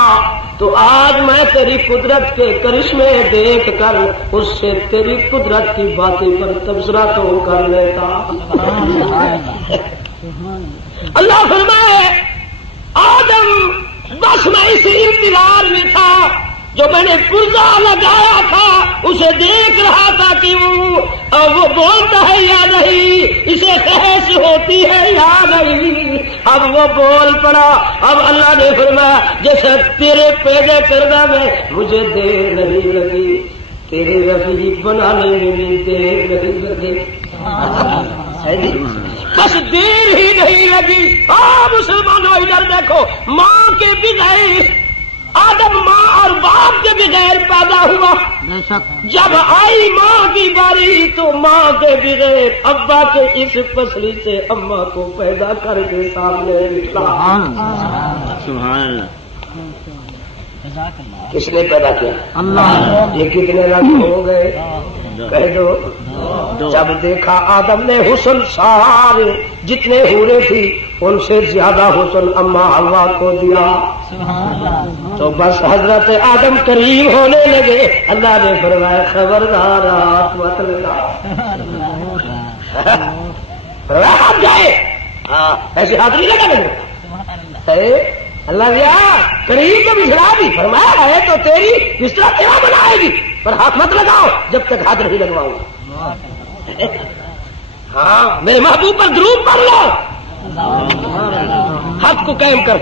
تو آج میں تیری قدرت کے کرشمے دیکھ کر اس سے تیری قدرت کی باتیں پر تبصرہ تو کر لیتا. اللہ فرمائے آدم بس میں اس انتظار میں تھا جو میں نے پرزا لگایا تھا اسے دیکھ رہا تھا کہ وہ بولتا ہے یا نہیں، اسے بحث ہوتی ہے یا نہیں. اب وہ بول پڑا. اب اللہ نے فرمایا جیسے تیرے پیدا کرنا میں مجھے دیر نہیں لگی، تیرے رفیق بنانے میں بھی دیر نہیں لگی، بس دیر ہی نہیں لگی. مسلمانوں ادھر دیکھو، ماں کے بغیر آدم ماں اور باپ کے بغیر پیدا ہوا. جب آئی ماں کی باری تو ماں کے بغیر ابا کے اس پسلی سے اماں کو پیدا کر کے سامنے نکلا. کس نے پیدا کیا؟ اللہ. یہ کتنے رنگ ہو گئے؟ کہہ دو جب دیکھا آدم نے حسن سارے جتنے حوریں تھی ان سے زیادہ حسن اما حوا کو دیا تو بس حضرت آدم قریب ہونے لگے اللہ نے فرمایا خبردار ہاتھ مت لگا ہاتھ جائے ایسے ہاتھ نہیں لگا لگے اللہ دیا قریب تو بچھڑا دی فرمایا ہے تو تیری اس طرح کیا بنائے گی پر ہاتھ مت لگاؤ جب تک ہاتھ نہیں لگواؤں ہاں میرے محبوب پر درود پڑھ لو حق کو قائم کر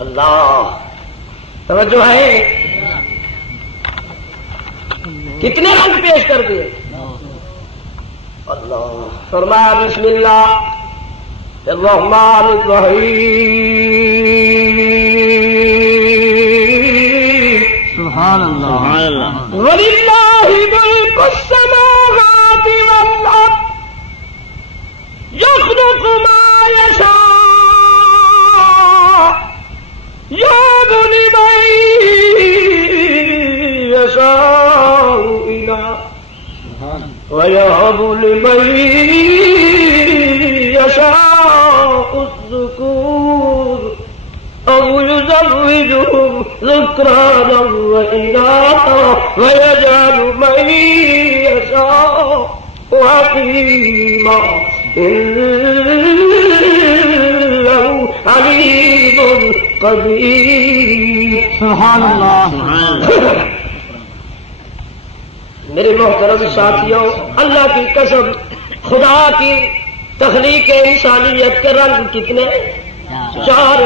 اللہ توجہ ہے کتنے رنگ پیش کر دیے اللہ فرمایا بسم اللہ الرحمن الرحیم سبحان اللہ وللہ ملک السماوات والارض یخلق ما یشاء یهب لمن یشاء اناثا ویهب لمن يشاء الذكور أو يزوجهم ذكرانا وإناثا ويجعل من يشاء عقيما إنه عليم قدير سبحان اللہ میرے محترم ساتھیوں اللہ کی قسم خدا کی تخلیق انسانیت کے رنگ کتنے چار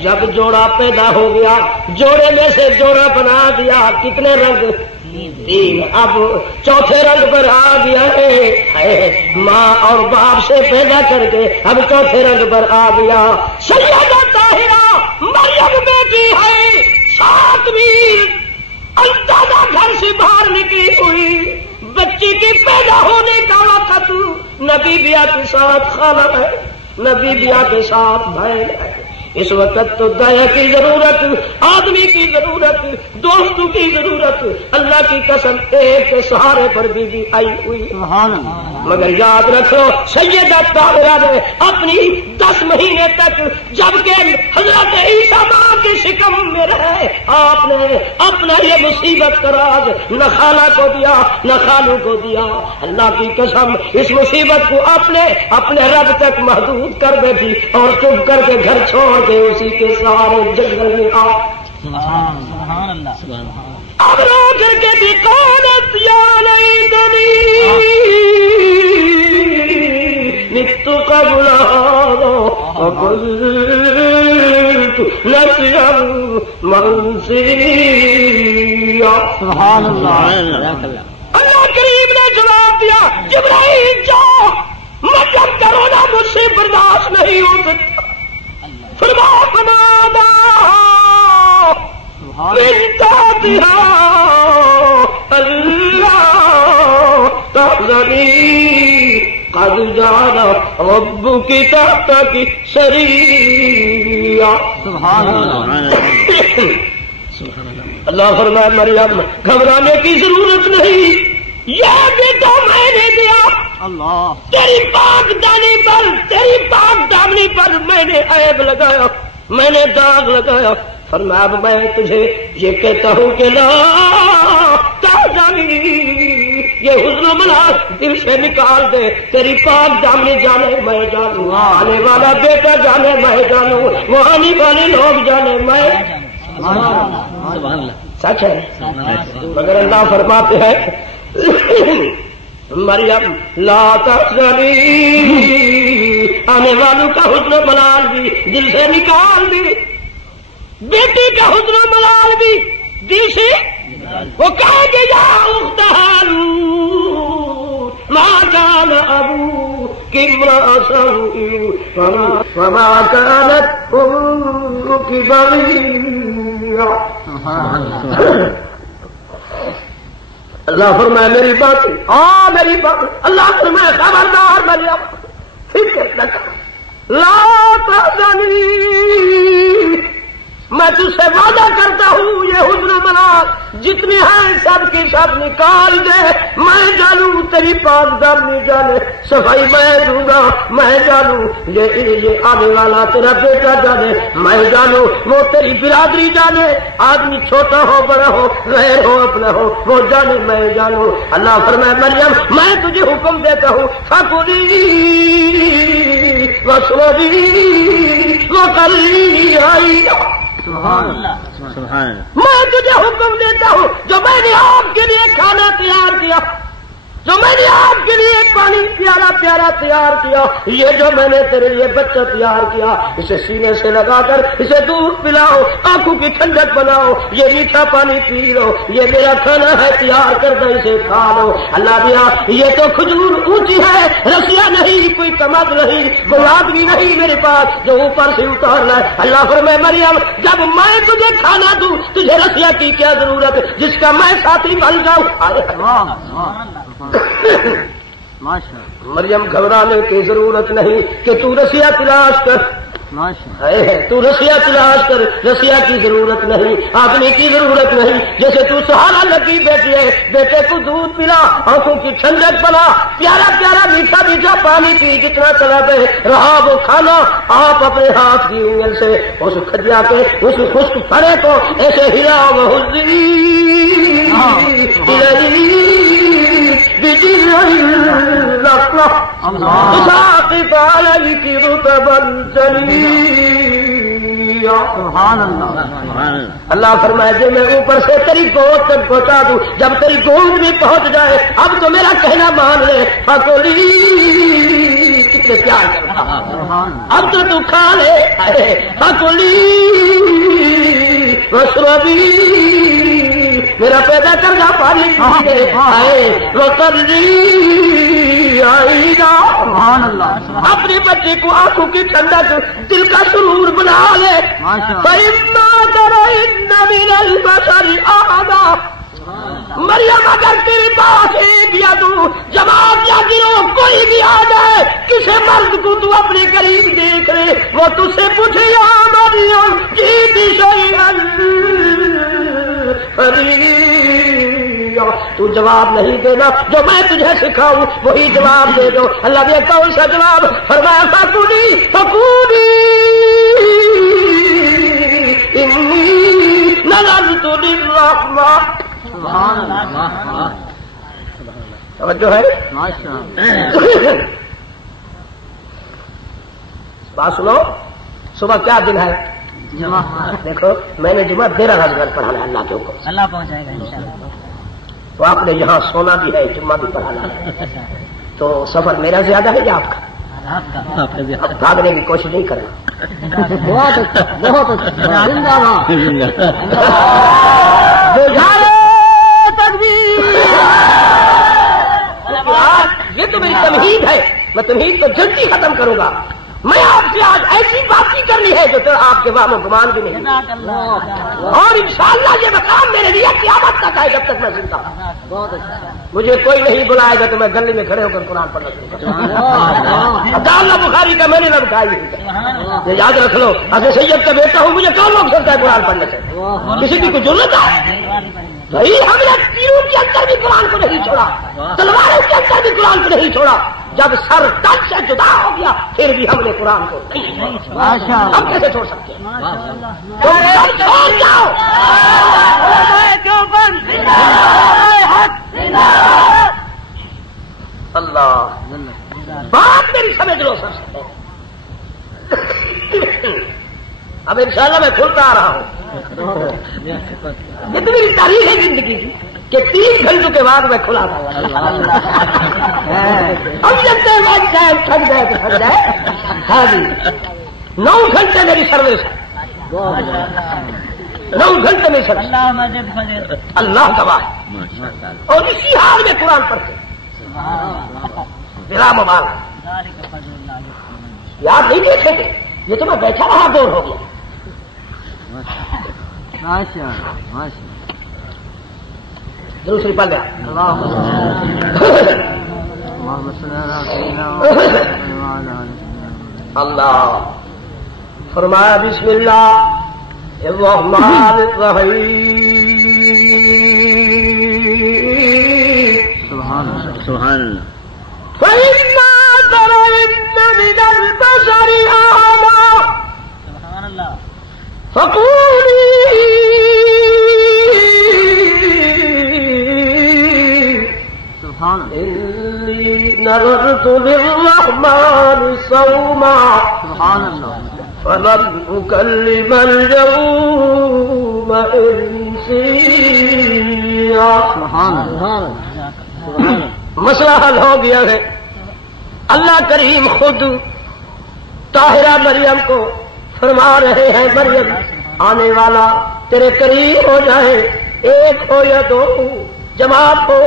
جب جوڑا پیدا ہو گیا جوڑے میں سے جوڑا بنا دیا کتنے رنگ تین اب چوتھے رنگ پر آ گیا ہے ماں اور باپ سے پیدا کر کے اب چوتھے رنگ پر آ گیا سیدہ طاہرہ مریم بیٹی ہے ساتویں الدادہ گھر سے باہر نکلی ہوئی بچی کی پیدا ہونے کا وقت نبی بیا کے ساتھ خالہ ہے نبی بیا کے ساتھ بہن ہے اس وقت تو دیا کی ضرورت آدمی کی ضرورت دوستوں کی ضرورت اللہ کی قسم ایک کے سہارے پر بھی آئی ہوئی مگر یاد رکھو سیدہ طاہرہ نے اپنی 10 مہینے تک جبکہ حضرت عیسیٰ ماں کے شکم میں رہے آپ نے اپنا یہ مصیبت کا راز نہ خالہ کو دیا نہ خالو کو دیا اللہ کی قسم اس مصیبت کو اپنے رب تک محدود کر بیٹھی اور چپ کر کے گھر چھوڑ کے اسی کے سارے جنگل میں آ اب رو کر کے بھی قانت یا لیتنی مت قبل هذا وكنت نسيا منسيا سبحان اللہ اللہ کریم نے جواب دیا جبرائیل جاؤ مریم کا رونا مجھ سے برداشت نہیں ہو سکتا فرمایا فنادى من تحتها ألا تحزني قد جعل ربك تحتك سريا سبحان اللہ اللہ فرمایا مریم گھبرانے کی ضرورت نہیں یہ بیٹا میں نے دیا اللہ تیری پاک دامنی پر میں نے عیب لگایا میں نے داغ لگایا فرمایا اب میں تجھے یہ کہتا ہوں کہ لا تحزنی یہ حزن و ملال دل سے نکال دے تیری پاک دامنی جانے میں جانوں آنے والا بیٹا جانے میں جانوں وہ آنے والے لوگ جانے میں سچ ہے مگر اللہ فرماتے ہیں مریم لا تحزنی آنے والوں کا حزن و ملال بھی دل سے نکال دی بیٹی کا حزن و ملال بھی دل سے وہ کہے گے یا اخت ہارون ما كان ابوك امرأ سوء وما كانت امك بغيا اللہ فرمائے میری بات میری بات اللہ فرمائے خبردار مریم فکر نہ کر لا تحزنی میں تجھ سے وعدہ کرتا ہوں یہ حزن و ملال جتنی ہیں سب کی سب نکال دے، میں جانوں تیری پاک دامنی جانے صفائی میں دوں گا، میں جانوں یہ آنے والا تیرا بیٹا جانے، میں جانوں وہ تیری برادری جانے، آدمی چھوٹا ہو بڑا ہو غیر ہو اپنا ہو وہ جانے، میں جانوں۔ اللہ فرمائے مریم میں تجھے حکم دیتا ہوں فکلی واشربی وقرری عینا، میں تجھے حکم دیتا ہوں جو میں نے آپ کے لیے کھانا تیار کیا، جو میں نے آپ کے لیے پانی پیارا پیارا تیار کیا، یہ جو میں نے تیرے لیے بچہ تیار کیا اسے سینے سے لگا کر اسے دودھ پلاؤ، آنکھوں کی ٹھنڈک بناؤ، یہ میٹھا پانی پی لو، یہ میرا کھانا ہے تیار کر دو اسے کھا لو۔ اللہ دیا یہ تو کھجور اونچی ہے، رسیا نہیں، کوئی کمد نہیں، کوئی آدمی نہیں میرے پاس جو اوپر سے اتار لائے۔ اللہ فرمائے مریم جب میں تجھے کھانا دوں تجھے رسیا کی کیا ضرورت جس کا میں ساتھی بن جاؤں۔ مریم گھبرانے کی ضرورت نہیں کہ تو رسیا تلاش کر، تو رسیا تلاش کر، رسیا کی ضرورت نہیں، آدمی کی ضرورت نہیں، جیسے تو سہارا لگی بیٹی ہے بیٹے کو دودھ پلا، آنکھوں کی ٹھنڈک بنا، پیارا پیارا میٹھا میٹھا پانی پی، جتنا طلب ہے رہا وہ کھانا آپ اپنے ہاتھ کی انگل سے اس کھجیا کے اس خشک پھڑے کو ایسے ہلا اللہ فرمائے جی میں اوپر سے تیری گود تک پہنچا دوں، جب تیری گود میں پہنچ جائے اب تو میرا کہنا مان لے، فکلی کتنے پیار کرتا اب تو کھا لے، فکلی واشربی میرا پیدا کرنا پانی اپنے بچے کو آنکھوں کی ٹھنڈک دل کا سرور بنا لے۔ مریم اگر تیری بات ایک یا دو جماعت یا گروہ کوئی بھی آ جائے کسی مرد کو تو اپنے قریب دیکھ لے وہ تجھ سے پوچھے یا مریم جیت شیئا تو جواب نہیں دینا، جو میں تجھے سکھاؤں وہی جواب دے دو۔ اللہ نے کون سا جواب فرمایا فکلی فکلی انی نذرت للرحمن، توجہ ہے بات سنو، صبح کیا دن ہے؟ دیکھو میں نے جمعہ 13 غزل پڑھانا ہے اللہ کے حکم، اللہ پہنچائے گا انشاءاللہ۔ تو آپ نے یہاں سونا بھی ہے جمعہ بھی پڑھانا ہے، تو سفر میرا زیادہ ہے یا آپ کا؟ اب بھاگنے کی کوشش نہیں کرنا۔ بہت اچھا بہت اچھا، یہ تو میری تمہید ہے، میں تمہید کو جلدی ختم کروں گا۔ میں آپ سے آج ایسی بات نہیں کرنی ہے جو تو آپ کے وہم و گمان بھی نہیں، اور انشاءاللہ یہ مقام میرے لیے قیامت تک ہے جب تک میں زندہ ہوں۔ مجھے کوئی نہیں بلائے گا تو میں گلی میں کھڑے ہو کر قرآن پڑھنا شروع کروں گا۔ اللہ بخاری کا میں نے نہ بتائی یہ یاد رکھ لو، اصل سید کا بیٹا ہوں، مجھے کون روک سکتا ہے قرآن پڑھنے سے؟ کسی کی کوئی ضرورت ہے؟ بھائی ہم نے تیروں کے اندر بھی قرآن کو نہیں چھوڑا، تلواروں کے اندر بھی قرآن کو نہیں چھوڑا، جب سر تن سے جدا ہو گیا پھر بھی ہم نے قرآن کو نہیں چھوڑا۔ ہم کیسے چھوڑ سکتے ہیں؟ تم چھوڑ جاؤ۔ اللہ بات میری سمجھ لو سب سے، اب انشاءاللہ میں کھلتا آ رہا ہوں۔ یہ تو میری تاریخ ہے زندگی کی کہ 3 گھنٹوں کے بعد میں کھلا تھا۔ ہم جانتے ہیں بات چاہے تھک جائے تو تھک جائے، ہاں جی 9 گھنٹے میری سروس ہے، 9 گھنٹے میں سروس، اللہ گواہ، اور اسی حال میں قرآن پڑھتے بلا موبائل، یاد نہیں دیکھیں گے، یہ تو میں بیٹھا رہا دور ہو گیا۔ دوسری پل اللہ فرمایا بسم اللہ الرحمن الرحیم سبحان اللہ. فإما ترين من البشر أحدا سبحان اللہ. فقولي سبحان اللہ. إني نذرت للرحمن صوما سبحان اللہ. فلن أكلم اليوم إنسيا. سبحان اللہ. مسئلہ حل ہو گیا ہے. اللہ کریم خود طاہرہ مریم کو فرما رہے ہیں مریم آنے والا تیرے قریب ہو جائے، ایک ہو یا دو ہو، جماعت ہو،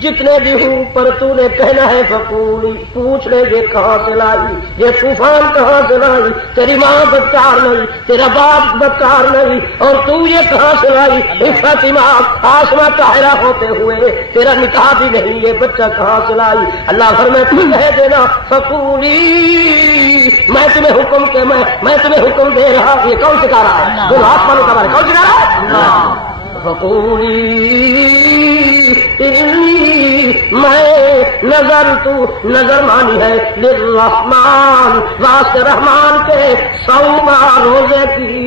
جتنے بھی ہوں، پر تو نے کہنا ہے فقولی، پوچھ لے یہ کہاں سے لائی، یہ طوفان کہاں سے لائی، تیری ماں بدکار نہیں، تیرا باپ بدکار نہیں، اور تو یہ کہاں سے لائی، فاطمہ آسماں طاہرہ ہوتے ہوئے تیرا نکاح بھی نہیں، یہ بچہ کہاں سے لائی. اللہ فرمائے تم کہہ دینا فقولی، میں تمہیں حکم کے میں تمہیں حکم دے رہا. یہ کون سکھا رہا ہے؟ دونوں آسمانوں کا بارے کون سکھا رہا ہے؟ فقولی میں نظر مانی ہے للرحمن، واسطے رحمان کے صوما روزے کی.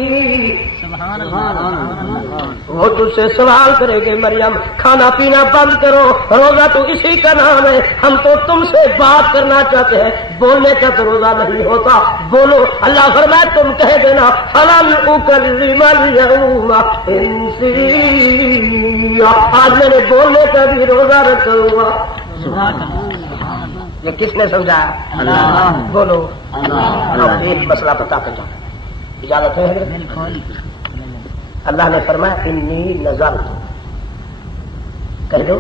وہ تجھ سے سوال کرے گے مریم کھانا پینا بند کرو، روزہ تو اسی کا نام ہے، ہم تو تم سے بات کرنا چاہتے ہیں، بولنے کا تو روزہ نہیں ہوتا، بولو. اللہ فرمائے تم کہہ دینا فلن اکلم اليوم انسیا، آج میں نے بولنے کا بھی روزہ رکھا ہوا. یہ کس نے سمجھایا؟ اللہ. بولو. ایک مسئلہ بتا کر جاؤ، اجازت ہے؟ اللہ نے فرمایا انی نذرت، کہہ دو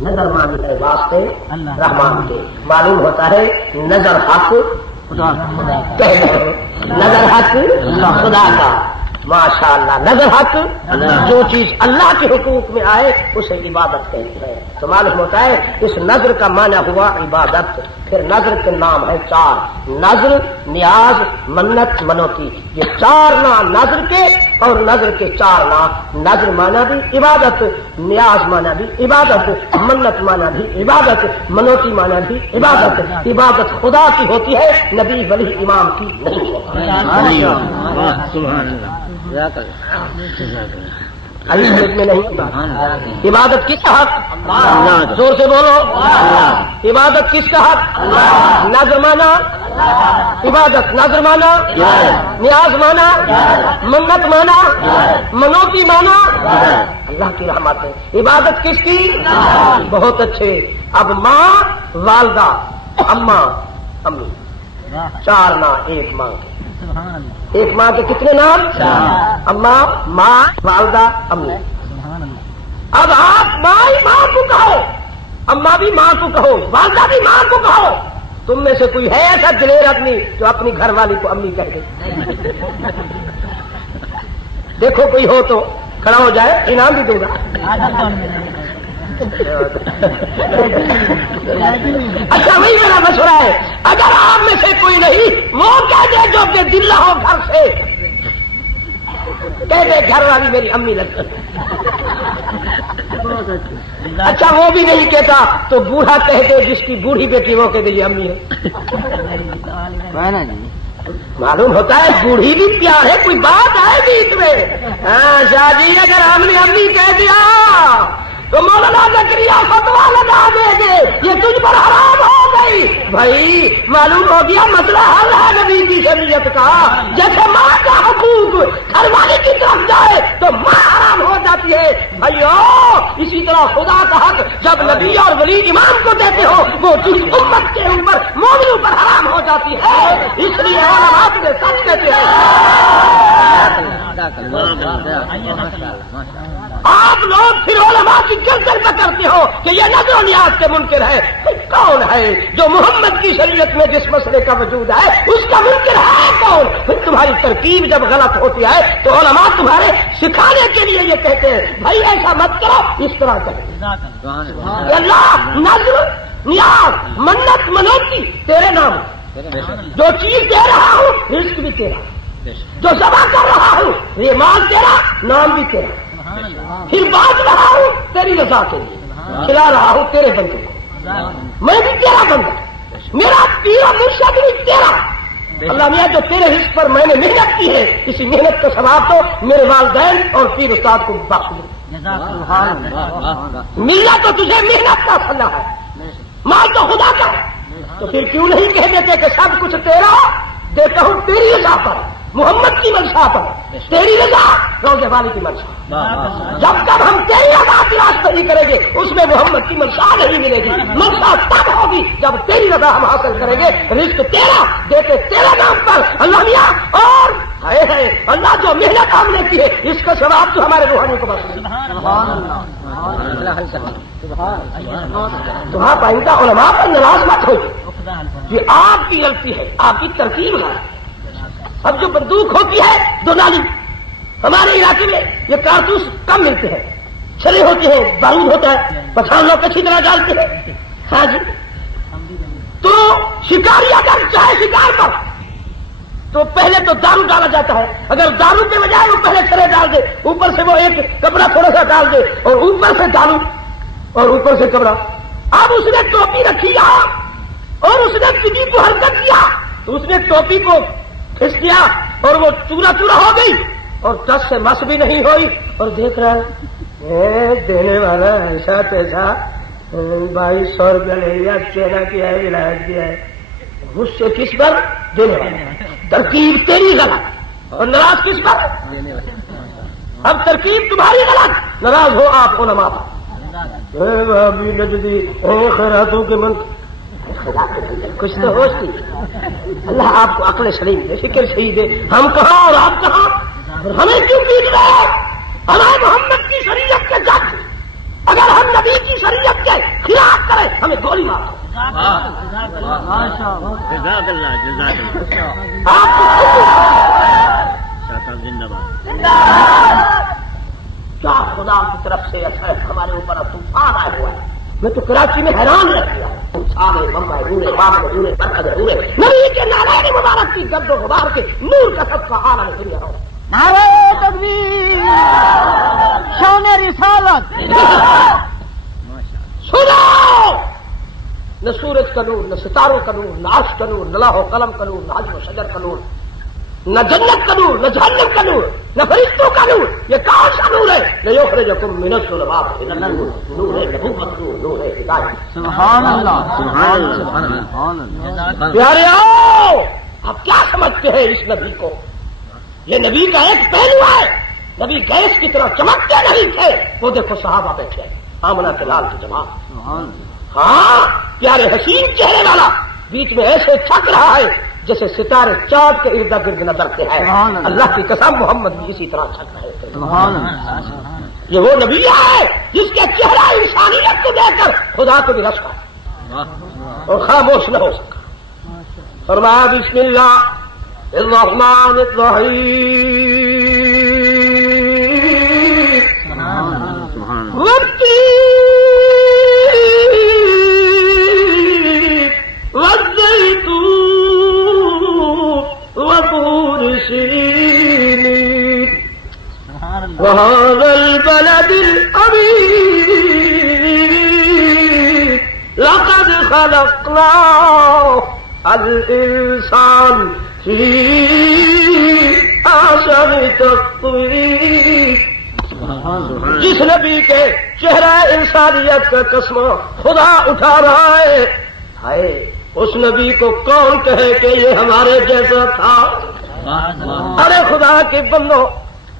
نظر مانی ہے واسطے رحمان کے. معلوم ہوتا ہے نظر حق کہہ دو، نظر حق خدا کا. ماشاء اللہ، نظر حق جو چیز اللہ کے حقوق میں آئے اسے عبادت کہتے ہیں. تو معلوم ہوتا ہے اس نظر کا معنی ہوا عبادت. پھر نظر کے نام ہے چار: نظر، نیاز، منت، منوتی. یہ چار نام نظر کے، اور نظر کے چار نام. نظر مانا بھی عبادت، نیاز مانا بھی عبادت، منت مانا بھی عبادت، منوتی مانا بھی عبادت. عبادت خدا کی ہوتی ہے، نبی ولی امام کی نہیں ہوتی. میں نہیں ہوتا. عبادت کس کا حق؟ زور سے بولو. عبادت کس کا حق؟ نظر مانا عبادت، نظر مانا نیاز مانا منت مانا منوتی مانا اللہ کی رحمت ہے. عبادت کس کی؟ بہت اچھے. اب ماں، والدہ، اماں، امی، چار نام ایک ماں کے. ایک ماں کے کتنے نام؟ اماں، ماں، والدہ، امی. اب آپ ماں کو کہو، اماں بھی ماں کو کہو، والدہ بھی ماں کو کہو. تم میں سے کوئی ہے ایسا دلیر آدمی جو اپنی گھر والی کو امی کہہ دے؟ دیکھو کوئی ہو تو کھڑا ہو جائے، انعام بھی دوں گا. اچھا وہی میرا مشورہ ہے، اگر آپ میں سے کوئی نہیں وہ کہہ دے جو کہ دل ہو گھر سے، کہہ دے گھر والی میری امی لگتی. اچھا وہ بھی نہیں کہتا تو بوڑھا کہہ دے جس کی بوڑھی بیٹی وہ کہہ دے یہ امی ہے. معلوم ہوتا ہے بوڑھی بھی پیار ہے، کوئی بات ہے بیچ میں. ہاں شاہ جی اگر ہم نے امی کہہ دیا تو مولانا زکریا فتوا لگا دے گے یہ تجھ پر حرام ہو گئی. بھائی معلوم ہو گیا مسئلہ حل ہے نبی کی شریعت کا. جیسے ماں کا حقوق گھر والی کی طرف جائے تو ماں حرام ہو جاتی ہے. بھائیو اسی طرح خدا کا حق جب نبی اور ولی امام کو دیتے ہو وہ چیز امت کے اوپر مومنوں پر حرام ہو جاتی ہے. اس لیے علماء نے سچ کہتے ہیں. آپ لوگ پھر علماء کی گردن پکڑتے ہو کہ یہ نظر و نیاز کے منکر ہے. کون ہے جو محمد کی شریعت میں جس مسئلے کا وجود ہے اس کا منکر ہے کون؟ پھر تمہاری ترکیب جب غلط ہوتی ہے تو علماء تمہارے سکھانے کے لیے یہ کہتے ہیں بھائی ایسا مت کرو، اس طرح کرو. اللہ نظر، نیاز، منت، منوتی تیرے نام. جو چیز دے رہا ہوں رزق بھی تیرا، جو ذبح کر رہا ہوں یہ مال تیرا، نام بھی تیرا. پھر بات رہا ہوں تیری رضا کے لیے کھلا رہا ہوں تیرے بندے کو. میں بھی تیرا بندہ, میرا پیر و مرشد بھی تیرا. اللہ میاں جو تیرے حص پر میں نے محنت کی ہے, اسی محنت کا ثواب تو میرے والدین اور پیر استاد کو بخش دے. ملا تو تجھے محنت کا صلاح ہے, مال تو خدا کا ہے, تو پھر کیوں نہیں کہہ دیتے کہ سب کچھ تیرا, دیتا ہوں تیری رضا پر, محمد کی منشا پر, تیری رضا روزے والی کی منشا. جب تک ہم تیری رضا تلاش نہیں کریں گے اس میں محمد کی منشا نہیں ملے گی. منشا تب ہوگی جب تیری رضا ہم حاصل کریں گے. رزق تیرا, دیتے تیرے نام پر اللہ میاں, اور ہے اللہ جو محنت ہم نے کی ہے اس کا ثواب تو ہمارے روحانی کو بخش دے. تمہارا پائندہ علماء پر ناراض مت ہوئے, یہ آپ کی غلطی ہے, آپ کی ترکیب ہے. اب جو بندوق ہوتی ہے دو نالی, ہمارے علاقے میں یہ کارتوس کم ملتے ہیں, چھلے ہوتے ہیں, بارود ہوتا ہے, پٹھان لوگ اچھی طرح ڈالتے ہیں. ہاں جی, تو شکاری اگر چاہے شکار پر تو پہلے تو دارو ڈالا جاتا ہے. اگر دارو کے بجائے وہ پہلے چھلے ڈال دے, اوپر سے وہ ایک کپڑا تھوڑا سا ڈال دے, اور اوپر سے دارو اور اوپر سے کپڑا. اب اس نے ٹوپی رکھی اور اس نے کسی کو حرکت کیا تو اس نے ٹوپی کو کھینچ دیا اور وہ چورا چورا ہو گئی اور ٹس سے مس بھی نہیں ہوئی, اور دیکھ رہا ہے دینے والا ایسا پیسہ 2200 روپیہ لے لیا, چہرہ کیا ہے, ولایت کیا ہے, مجھ سے کس پر دینے والا. ترکیب تیری غلط اور ناراض کس پر؟ اب ترکیب تمہاری غلط, ناراض ہو آپ علماء پر. خیراتوں کے من کچھ تو ہوش تھی. اللہ آپ کو عقل سلیم دے, فکر صحیح دے. ہم کہاں اور آپ کہاں, اور ہمیں کیوں پیٹ رہے؟ ہمیں محمد کی شریعت کے جج, اگر ہم نبی کی شریعت کے خلاف کریں ہمیں گولی مارو. کیا خدا کی طرف سے اثر ہمارے اوپر طوفان آیا ہوا ہے. میں تو کراچی میں حیران رہ گیا. نبی کے نعرے مبارک کی گرد و غبار کے نور کا سب کا عالم دنیا ہو. نعرہ تکبیر, شان رسالت. سنو, نہ سورج کا نور, نہ ستاروں کا نور, نہ عرش کا نور, نہ لوح و قلم کا نور, نہ حجر و شجر کا نور, نہ جنت کا نور, نہ جہنم کا نور, نہ فرشتوں کا نور. یہ کون سا نور ہے؟ لیخرجکم من الظلمات الى النور. نور ہے نبوت, نور ہے ہدایت. سبحان اللہ, سبحان اللہ. پیارے آؤ, آپ کیا سمجھتے ہیں اس نبی کو؟ یہ نبی کا ایک پہلو ہے. نبی گیس کی طرح چمکتے نہیں تھے. وہ دیکھو صحابہ بیٹھے ہیں, آمنہ کے لال کی جماعت. ہاں, پیارے حسین چہرے والا بیچ میں ایسے چھک رہا ہے جیسے ستارے چاند کے ارد گرد نظرتے ہیں. اللہ کی قسم محمد بھی اسی طرح چھک رہے تھے. یہ وہ نبی ہے جس کے چہرہ انسانیت کو دیکھ کر خدا کو بھی رس کر اور خاموش نہ ہو سکا. فرمایا بسم اللہ الرحمن الرحیم وطور سینین وهذا البلد الأمين لقد خلقنا الإنسان في أحسن تقويم. جس نبی کے چہرہ انسانیت کا قسم خدا اٹھا رہا ہے, ہائے اس نبی کو کون کہے کہ یہ ہمارے جیسا تھا. ارے خدا کے بندو,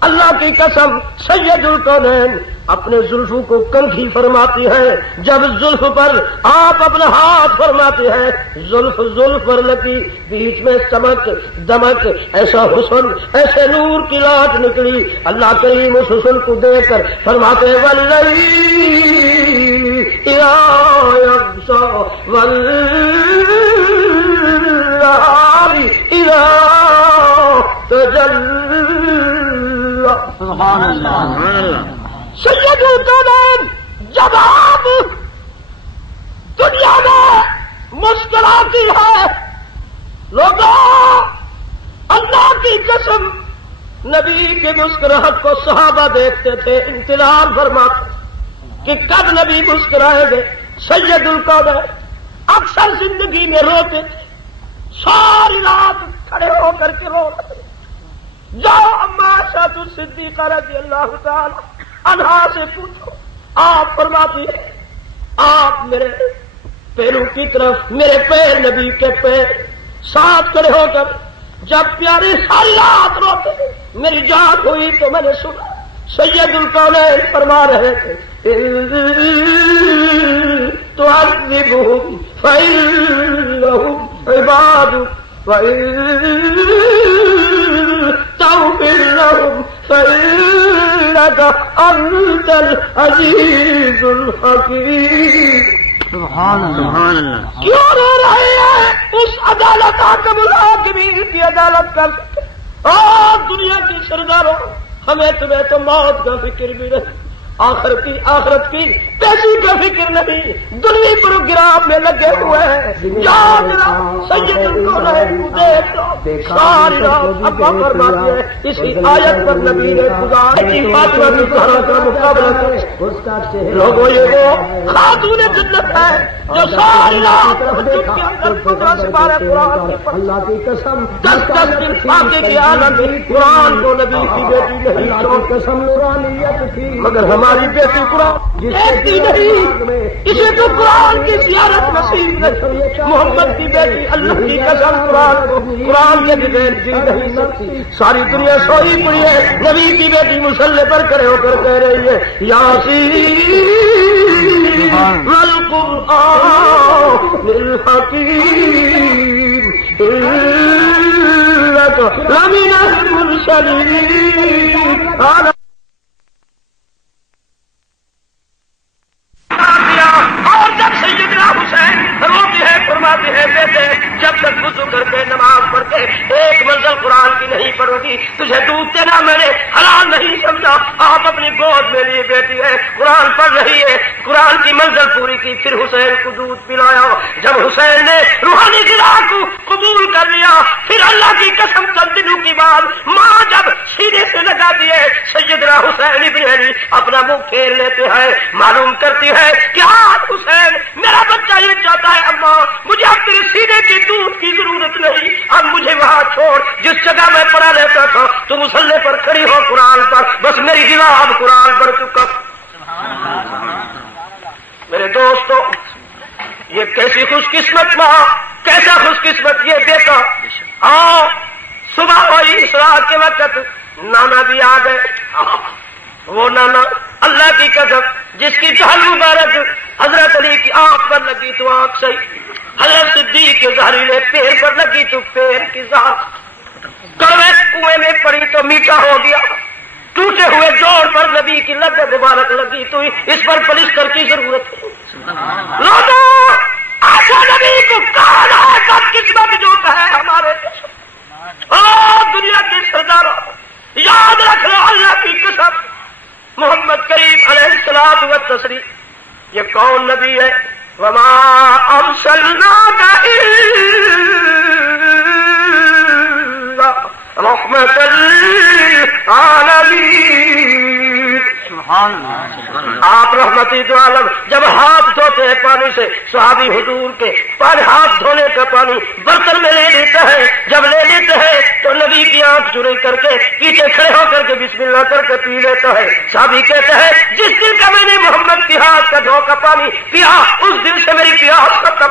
اللہ کی قسم سید الکونین اپنے زلفوں کو کنگھی فرماتی ہے. جب زلف پر آپ اپنا ہاتھ فرماتے ہیں, زلف پر لگی, بیچ میں چمک دمک, ایسا حسن, ایسے نور کی لاٹ نکلی. اللہ کریم اس حسن کو دیکھ کر فرماتے ہیں واللیل اذا یغشی والنہار اذا تجلی. سبحان اللہ. سید الکونین جب آپ دنیا میں مسکراتی ہے, لوگوں اللہ کی قسم نبی کی مسکراہٹ کو صحابہ دیکھتے تھے, انتظار فرماتے. کہ کب نبی مسکرائیں گے. سید القوم اکثر زندگی میں روتے تھے, ساری رات کھڑے ہو کر کے رو رہے. جاؤ اما عائشہ صدیقہ رضی اللہ تعالی عنہا سے پوچھو, آپ فرماتی ہے آپ میرے پیروں کی طرف, میرے پیر نبی کے پیر ساتھ کھڑے ہو کر جب پیارے ساری رات روتے میری جان ہوئی تو میں نے سنا سید القونین فرما رہے تھے تعذبهم فإنهم عبادك وإن تغفر لهم فإنك أنت العزيز الحكيم. سبحان اللہ. کیوں رو رہے ہیں؟ اس عدالت حاکم الحاکمین کی عدالت کر سکتے. اور دنیا کی سرداروں, ہمیں تمہیں تو موت کا فکر بھی نہیں, آخرت کی پیسے کا فکر نہیں, دنیا پروگرام میں لگے ہوئے ہیں. یاد سید القونین دیکھ لو ساری رات ابا فرماتی ہے اسی آیت پر نبی نے خدا کی فاطمہ کی طرح کا مقابلہ کیا. لوگوں یہ وہ خاتون جنت ہے جو ساری رات تہجد کے اندر 15 سے 12 قرآن کے اللہ کی قسم 10 دن فاتحے کی عالم قرآن کو نبی کی بیٹی نہیں چھوڑ قسم نورانیت کی, مگر ہماری بیٹی قرآن دیکھتی نہیں, اسے تو قرآن کی زیارت نصیب نہیں. محمد کی بیٹی اللہ کی قسم قرآن کے بغیر جی نہیں سکتی. ساری دنیا سوئی پڑی ہے, نبی کی بیٹی مصلی پر کھڑے ہو کر کہہ رہی ہے یاسین والقرآن الحکیم انک لمن المرسلین. اور جب سیدنا حسین روتے ہیں فرماتے ہیں بیٹے جب تک وضو کر کے نماز پڑھ کے ایک منزل قرآن کی نہیں پڑھو گی تجھے دودھ دینا میں نے حلال نہیں سمجھا. آپ اپنی گود میں لیے بیٹی ہے قرآن پڑھ رہی ہے, قرآن کی منزل پوری کی, پھر حسین کو دودھ پلایا. جب حسین نے روحانی غذا کو قبول کر لیا پھر اللہ کی قسم چند دنوں کی بات ماں جب سینے سے لگا دیے سیدنا حسین ابن علی اپنا منہ پھیر لیتے ہیں, معلوم کرتی ہے کہ آج حسین میرا بچہ یہ چاہتا ہے اماں مجھے اب تیرے سینے کی دودھ کی ضرورت نہیں, اب مجھے وہاں چھوڑ جس جگہ میں پڑھا رہتا تھا تو مصلی پر کھڑی ہو قرآن پر, بس میری غذا اب قرآن پڑھ چکا. میرے دوستو یہ کیسی خوش قسمت ماں, کیسا خوش قسمت یہ بیٹا. صبح ہوئی اس رات کے وقت نانا بھی آ گئے. وہ نانا اللہ کی قسم جس کی ڈھال مبارک حضرت علی کی آنکھ پر لگی تو آنکھ صحیح, حضرت صدیق کے ظاہری نے پیر پر لگی تو پیر کی ذات, کڑوے کنویں میں پڑی تو میٹھا ہو گیا, ٹوٹے ہوئے جوڑ پر نبی کی لب مبارک لگی تو اس پر پلسٹر کی ضرورت ہے. لوگوں آشا نبی کو کہا ہے سب قسمت جو ہے ہمارے دنیا کے سرداروں یاد رکھ لو اللہ کی قسم محمد کریم علیہ الصلوۃ والتسلیم یہ کون نبی ہے؟ وما ارسلناک الا رحمۃ للعالمین. آپ رحمتی دو عالم. جب ہاتھ دھوتے ہیں پانی سے صحابی حضور کے پانی ہاتھ دھونے کا پانی برتن میں لے لیتا ہے, جب لے لیتے ہیں تو نبی کی آنکھ چوری کر کے پیچھے کھڑے ہو کر کے بسم اللہ کر کے پی لیتا ہے. صحابی کہتے ہیں جس دن کا میں نے محمد کی ہاتھ کا دھو کا پانی پیا اس دن سے میری پیاس ختم.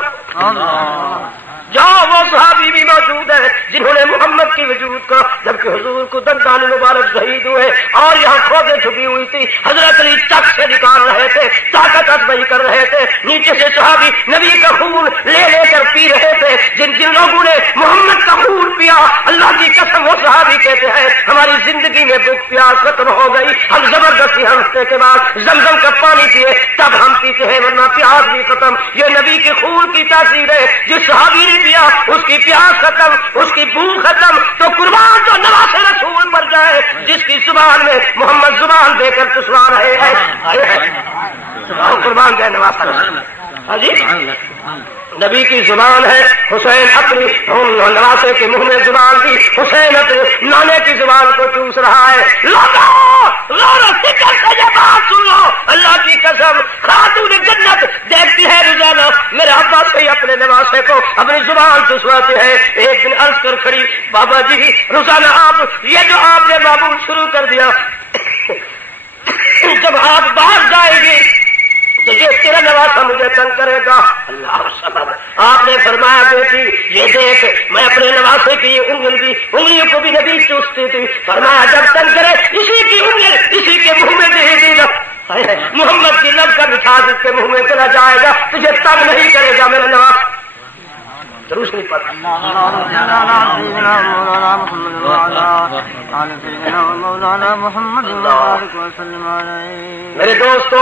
جہاں وہ صحابی بھی موجود ہے جنہوں نے محمد کی وجود کا جبکہ حضور کو دندان مبارک شہید ہوئے اور یہاں کھودیں چھپی ہوئی تھی حضرت علی چک سے نکال رہے تھے, طاقت ازمائی کر رہے تھے, نیچے سے صحابی نبی کا خون لے لے کر پی رہے تھے. جن جن لوگوں نے محمد کا خون پیا اللہ کی قسم وہ صحابی کہتے ہیں ہماری زندگی میں بھوک پیاس ختم ہو گئی, ہم زبردستی ہفتے کے بعد زمزم کا پانی پیے تب ہم پیتے ہیں ورنہ پیاس بھی ختم. یہ نبی کے خون کی تاثیر ہے. جس صحابی نے پیا اس کی پیاس ختم, اس کی بھوک ختم. تو قربان جو نواز رسول پر جائے جس کی زبان میں محمد زبان دے کر چسوا رہے ہیں قربان جائے نواز رسول. جی نبی کی زبان ہے, حسین اپنی نواسے کے منہ میں زبان دی, حسین اپنے نانے کی زبان کو چوس رہا ہے. لوگوں فکر سے یہ بات سن لو اللہ کی قسم وسلم خاتون جنت دیکھتی ہے روزانہ میرے ابا سے اپنے نواسے کو اپنی زبان چسواتے ہیں. ایک دن عرض کر کھڑی بابا جی روزانہ آپ یہ جو آپ نے معمول شروع کر دیا جب آپ باہر جائیں گے تو یہ تیرا نواسا مجھے تنگ کرے گا. اللہ سبب آپ نے فرمایا بیٹی یہ دیکھ میں اپنے نواسے کی یہ انگلیوں کو بھی نبی چوستی تھی. فرمایا جب تنگ کرے اسی کی انگلی اسی کے منہ میں دے دی محمد کی لب کا مٹھاس اس کے منہ میں چلا جائے گا تجھے تنگ نہیں کرے گا میرا نواز. ضرور نہیں پڑھا میرے دوستو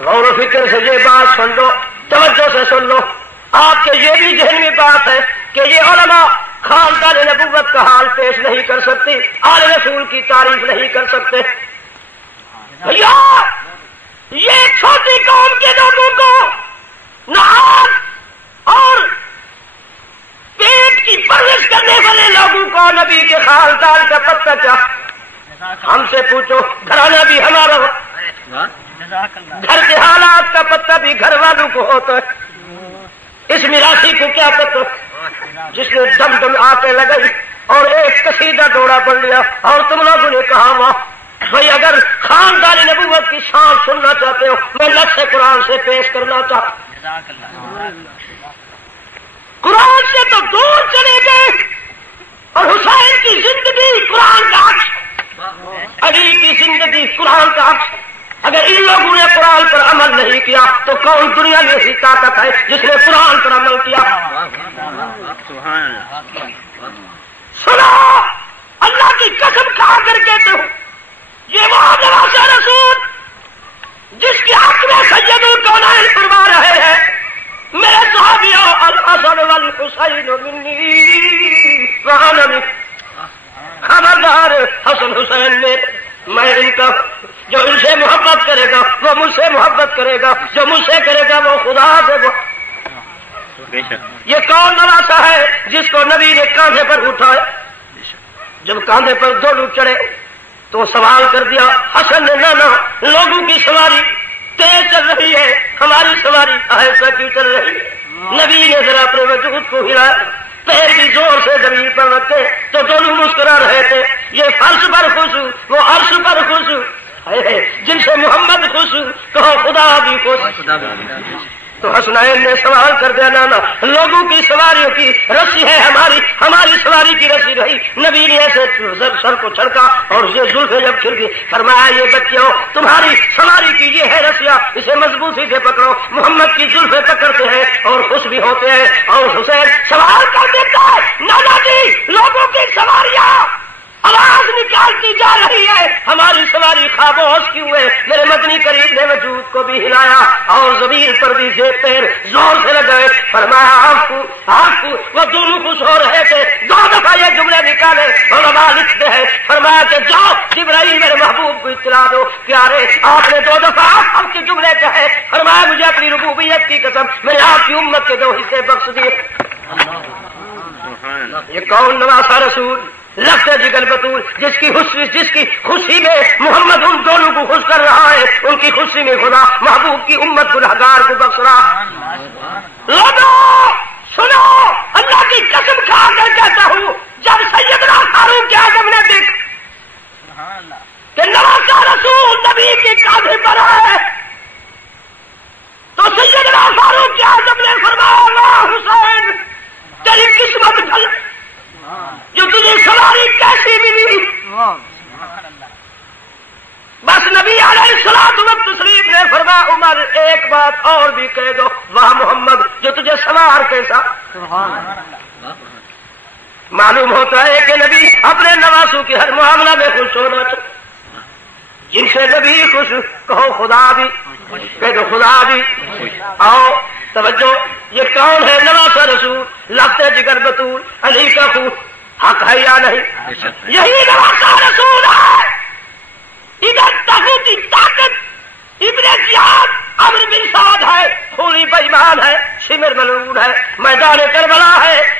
غور و فکر سے یہ بات سن لو توجہ سے سن لو. آپ کے یہ بھی ذہن میں بات ہے کہ یہ علماء خاندان نبوت کا حال پیش نہیں کر سکتی آل رسول کی تعریف نہیں کر سکتے. بھیا یہ چھوٹی قوم کے لوگوں کو نہاد اور پیٹ کی پرورش کرنے والے لوگوں کو نبی کے خاندان کا پتہ کیا. ہم سے پوچھو گھرانہ بھی ہمارا ہو گھر کے حالات کا پتہ بھی گھر والوں کو ہوتا ہے. اس میراثی کو کیا پتہ جس نے دم دم آتے لگئی اور ایک قصیدہ دوڑا پڑ لیا اور تم لوگوں نے کہا واہ بھائی اگر خاندان نبوت کی شان سننا چاہتے ہو میں لفظ قرآن سے پیش کرنا چاہتا. قرآن سے تو دور چلے گئے اور حسین کی زندگی قرآن کا عکس علی کی زندگی قرآن کا عکس. اگر ان لوگوں نے قرآن پر عمل نہیں کیا تو کون دنیا میں ایسی طاقت ہے جس نے قرآن پر عمل کیا. سنا اللہ کی قسم کھا کر کہتے ہوں یہ وہ نواسہ رسول جس کے حق میں سید الکونین فرما رہے ہیں میرے صحابیوں الحسن والحسین منی وانا منک. خبردار حسن حسین میں ان کا جو ان سے محبت کرے گا وہ مجھ سے محبت کرے گا جو مجھ سے کرے گا وہ خدا سے. یہ کون نواسا ہے جس کو نبی نے کاندھے پر اٹھایا. جب کاندھے پر دو لوگ چڑھے تو سوال کر دیا حسن نے نانا لوگوں کی سواری تیز چل رہی ہے ہماری سواری آہستہ کیوں چل رہی ہے. نبی نے ذرا اپنے وجود کو ہلایا پیر بھی زور سے زمین پر رکھے تو دونوں مسکرا رہے تھے. یہ فرش پر خوش وہ عرش پر خوش جن سے محمد خوش کہو خدا بھی خوش. تو حسنین نے سوال کر دیا نانا لوگوں کی سواریوں کی رسی ہے ہماری سواری کی رسی رہی. نبی نے ایسے سر کو چھڑکا اور یہ زلفیں جب کھل گئی فرمایا یہ بچوں تمہاری سواری کی یہ ہے رسیاں اسے مضبوطی سے پکڑو. محمد کی زلفیں پکڑتے ہیں اور خوش بھی ہوتے ہیں. اور حسین سوال کر دیتا ہے نانا جی لوگوں کی سواریاں آواز نکالتی جا رہی ہے ہماری سواری خاموش کیوں ہے. میرے مدنی کریم نے وجود کو بھی ہلایا اور زمین پر بھی پیر زور سے لگائے. فرمایا آپ کو وہ دونوں خوش ہو رہے تھے. 2 دفعہ یہ جملے نکالے علماء لکھتے ہیں. فرمایا کہ جاؤ جبرائیل میرے محبوب کو اطلاع دو پیارے آپ نے 2 دفعہ آپ کے جملے کہے. فرمایا مجھے اپنی ربوبیت کی قسم میں نے آپ کی امت کے 2 حصے بخش دیے. یہ کون نواسا رسول لفظ جگر بطول جس کی خوشی میں محمد ان دونوں کو خوش کر رہا ہے ان کی خوشی میں خدا محبوب کی امت گنہگار کو بخش رہا. لوگوں سنو اللہ کی قسم کھا کر کہتا ہوں جب سیدنا فاروق اعظم نے دیکھا کہ نواسا رسول نبی کے کاندھے پر ہے تو سیدنا فاروق اعظم نے فرمایا اللہ حسین تیری قسمت ڈھل جو تجھے سواری کیسی ملی. بس نبی علیہ الصلوۃ والتسلیم نے فرمایا عمر ایک بات اور بھی کہہ دو واہ محمد جو تجھے سوار کیسا. معلوم ہوتا ہے کہ نبی اپنے نواسوں کے ہر معاملہ میں خوش ہونا چاہتے. جن سے نبی خوش کہو خدا بھی کہہ دو خدا بھی. آؤ توجہ یہ کون ہے نواسا رسول لفظ جگر بطول علی کا خون حق ہے یا نہیں. یہی نواسا رسول ہے. ادھر تہو کی طاقت ابن زیاد عمرو بن سعد ہے خونی بےمان ہے شمر ملعون ہے میدان کربلا ہے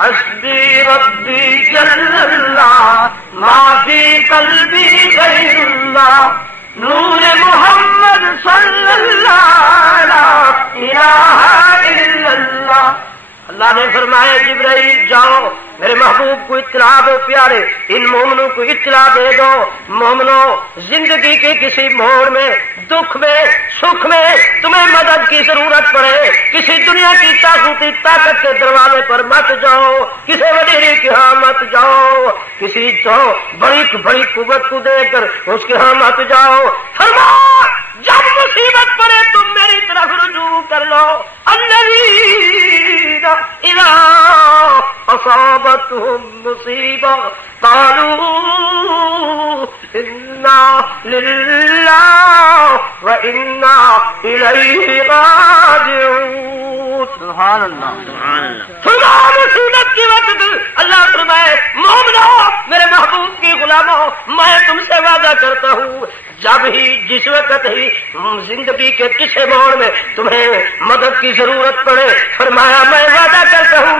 حسبی ربی جل اللہ ما فی قلبی غیر اللہ نور محمد صلی اللہ لا الہ الا اللہ. اللہ نے فرمایا جبرائیل جاؤ میرے محبوب کو اطلاع دو پیارے ان مومنوں کو اطلاع دے دو مومنوں زندگی کے کسی موڑ میں دکھ میں سکھ میں تمہیں مدد کی ضرورت پڑے کسی دنیا کی طاقت کے دروازے پر مت جاؤ کسی وڈیرے کے ہاں مت جاؤ کسی بڑی قوت کو دے کر اس کے ہاں مت جاؤ. فرمایا جب مصیبت پڑے تم میری طرف رجوع کر لو. الذین اذا اصابتهم مصیبہ قالوا انا للہ وانا الیہ راجعون. سبحان اللہ سبحان اللہ. فرمایا مصیبت کی وقت اللہ فرمائے مومنو میرے محبوب کی غلاموں میں تم سے وعدہ کرتا ہوں جب ہی جس وقت ہی زندگی کے کسی موڑ میں تمہیں مدد کی ضرورت پڑے فرمایا میں وعدہ کرتا ہوں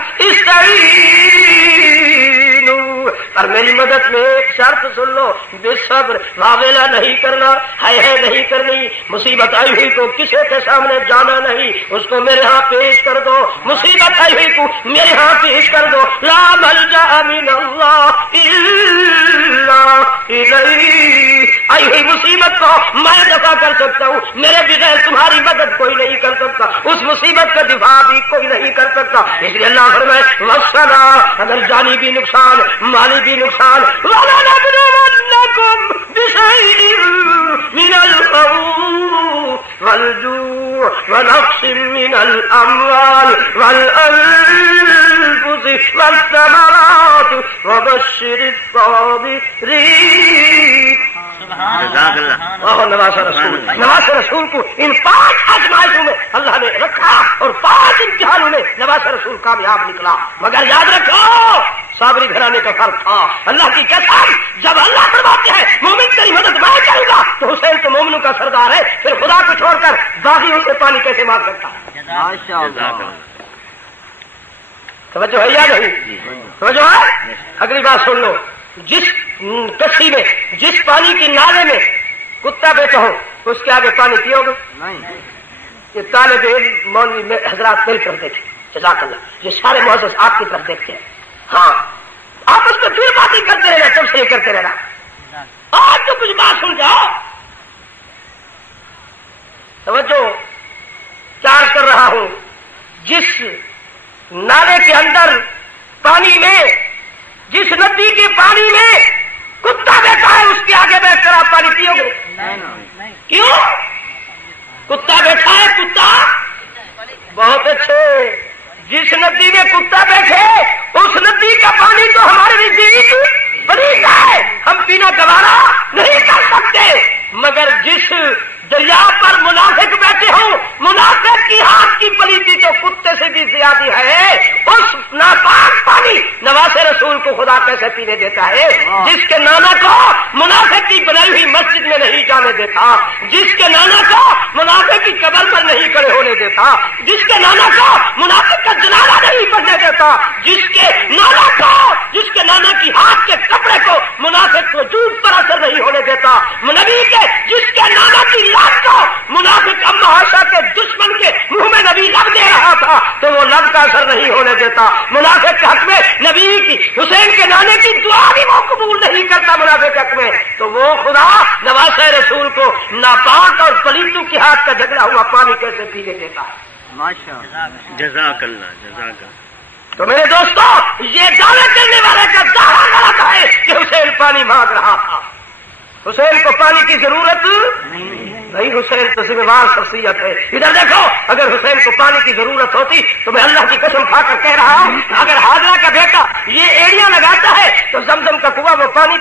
اور میری مدد میں ایک شرط سن لو بے صبر واویلا نہیں کرنا ہے نہیں کرنی. مصیبت آئی ہوئی کو کسی کے سامنے جانا نہیں اس کو میرے ہاں پیش کر دو. مصیبت آئی ہوئی کو میرے ہاں پیش کر دو. لا ملجا من اللہ الا الیہ. آئی ہوئی مصیبت کو میں دفع کر سکتا ہوں میرے بغیر تمہاری مدد کوئی نہیں کر سکتا. اس مصیبت کا دفاع بھی کوئی نہیں کر سکتا. اس لیے اللہ فرمائے وَالصَّلَا اگر جانی بھی نقصان مالی بھی نقصان وَلَنَبْلُوَنَّكُمْ بِشَيْءٍ مِنَ الْخَوْفِ وَالْجُوعِ وَنَقْصٍ مِنَ الْأَمْوَالِ وَالْأَنفُسِ وَالثَّمَرَاتِ وَبَشِّرِ الصَّابِرِينَ. نواز رسول کو ان 5 آزمائشوں میں اللہ نے رکھا اور 5 امتحانوں میں نواز رسول کامیاب نکلا. مگر یاد رکھو صابری گھرانے کا فرق تھا. اللہ کی قسم جب اللہ فرماتے ہیں مومن تیری مدد میں کروں گا تو حسین تو مومنوں کا سردار ہے پھر خدا کو چھوڑ کر باغی ان سے پانی کیسے مار سکتا ہے. توجہ ہے یا نہیں توجہ ہے. اگلی بات سن لو جس کشتی میں جس پانی کی نالے میں کتا بیٹھا ہو اس کے آگے پانی پیو گے نہیں. یہ طالب علم مولوی میں حضرات مل کر دیکھیں جزاک اللہ یہ سارے معزز آپ کی طرف دیکھتے ہیں. ہاں آپ اس کو پھر باتیں کرتے رہنا تب سے یہ کرتے رہنا. آج تو کچھ بات سن جاؤ توجہ چارج کر رہا ہوں. جس نالے کے اندر پانی میں جس ندی کے پانی میں کتا بیٹھا ہے اس کے آگے بیٹھ کر آپ پانی پیو گے کیوں؟ کتا بیٹھا ہے کتا بہت اچھے. جس ندی میں کتا بیٹھے اس ندی کا پانی تو ہمارے نزدیک بڑی ہے ہم پینا گوارا نہیں کر سکتے. مگر جس دریا پر منافق بیٹھے ہوں منافق کی ہاتھ کی پلیتی تو کتے سے بھی زیادہ ہے. اس ناپاک پانی نواز رسول کو خدا کیسے پینے دیتا ہے؟ جس کے نانا کو منافق کی بنائی ہوئی مسجد میں نہیں جانے دیتا جس کے نانا کو منافق کی قبر پر نہیں کھڑے ہونے دیتا جس کے نانا کو منافق کا جنازہ نہیں پڑھنے دیتا جس کے نانا کی ہاتھ کے کپڑے کو منافق کو جوت پر اثر نہیں ہونے دیتا. نبی کے جس کے نانا کی لب کو منافق اما عائشہ کے دشمن کے منہ میں نبی لب دے رہا تھا تو وہ لب کا اثر نہیں ہونے دیتا. منافق کے حق میں نبی کی حسین کے نانے کی دعا بھی وہ قبول نہیں کرتا منافق کے حق میں تو وہ خدا نواز رسول کو ناپاک اور پلیتوں کے ہاتھ کا جھگڑا ہوا پانی کیسے پینے دیتا ہے؟ جزاک اللہ جزاک اللہ. تو میرے دوستو یہ دعوے کرنے والے کا دعویٰ غلط ہے کہ حسین پانی مانگ رہا تھا. حسین کو پانی کی ضرورت نہیں. حسین تو ذمہ دار شخصیت ہے. ادھر دیکھو اگر حسین کو پانی کی ضرورت ہوتی تو میں اللہ کی قسم کھا کر کہہ رہا ہوں اگر حاضرہ کا بیٹا یہ ایڑیاں لگاتا ہے تو زمزم کا کنواں وہ پانی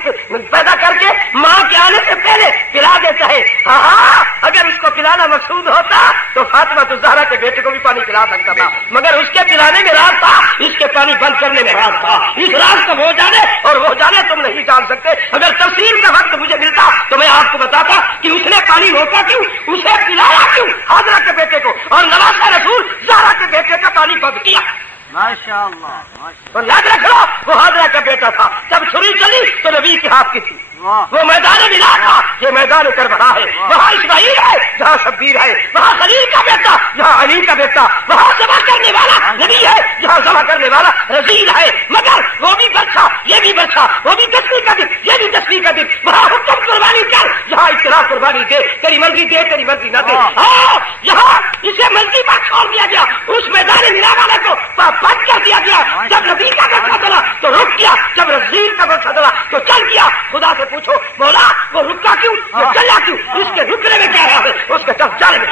پیدا کر کے ماں کے آنے سے پہلے پلا دیتا ہے. ہاں اگر اس کو پلانا مقصود ہوتا تو فاطمہ الزہرا کے بیٹے کو بھی پانی پلا سکتا تھا مگر اس کے پلانے میں راز تھا اس کے پانی بند کرنے میں راز تھا. اس راز کو وہ جانے اور وہ جانے تم نہیں جان سکتے. اگر تفصیل کا وقت مجھے ملتا تو میں آپ کو بتاتا کہ اس نے پانی روکا کیوں اسے پلایا کیوں حاضرہ کے بیٹے کو اور نواز رسول زہرا کے بیٹے کا پانی بند کیا. اور یاد رکھ لو وہ حاضرہ کا بیٹا تھا، جب چھری چلی تو نبی کے ہاتھ کی تھی. وہ میدان ملا تھا، یہ میدان کربلا ہے. وہاں اسماعیل ہے جہاں شبیر ہے، وہاں خلیل کا بیٹا جہاں علی کا بیٹا، وہاں ذبح کرنے والا نبی ہے جہاں ذبح کرنے والا رسول ہے. مگر وہ بھی برسا یہ بھی برسا، وہ بھی 10ویں کا دن یہ بھی 10ویں کا دن. وہاں حکم قربانی کر، یہاں اطلاع قربانی دے، تیری مرضی دے تیری مرضی نہ دے. یہاں اسے مرضی پر چھوڑ دیا گیا، اس میدان ملا والے کو بند کر دیا گیا. جب نبی کا برسا چلا تو رک گیا، جب رسول کا برسا چلا تو چل گیا. خدا سے پوچھو مولا وہ رکا کیوں، وہ چلا کیوں؟ اس کے رکنے میں کیا ہے، اس کے چل چلنے میں.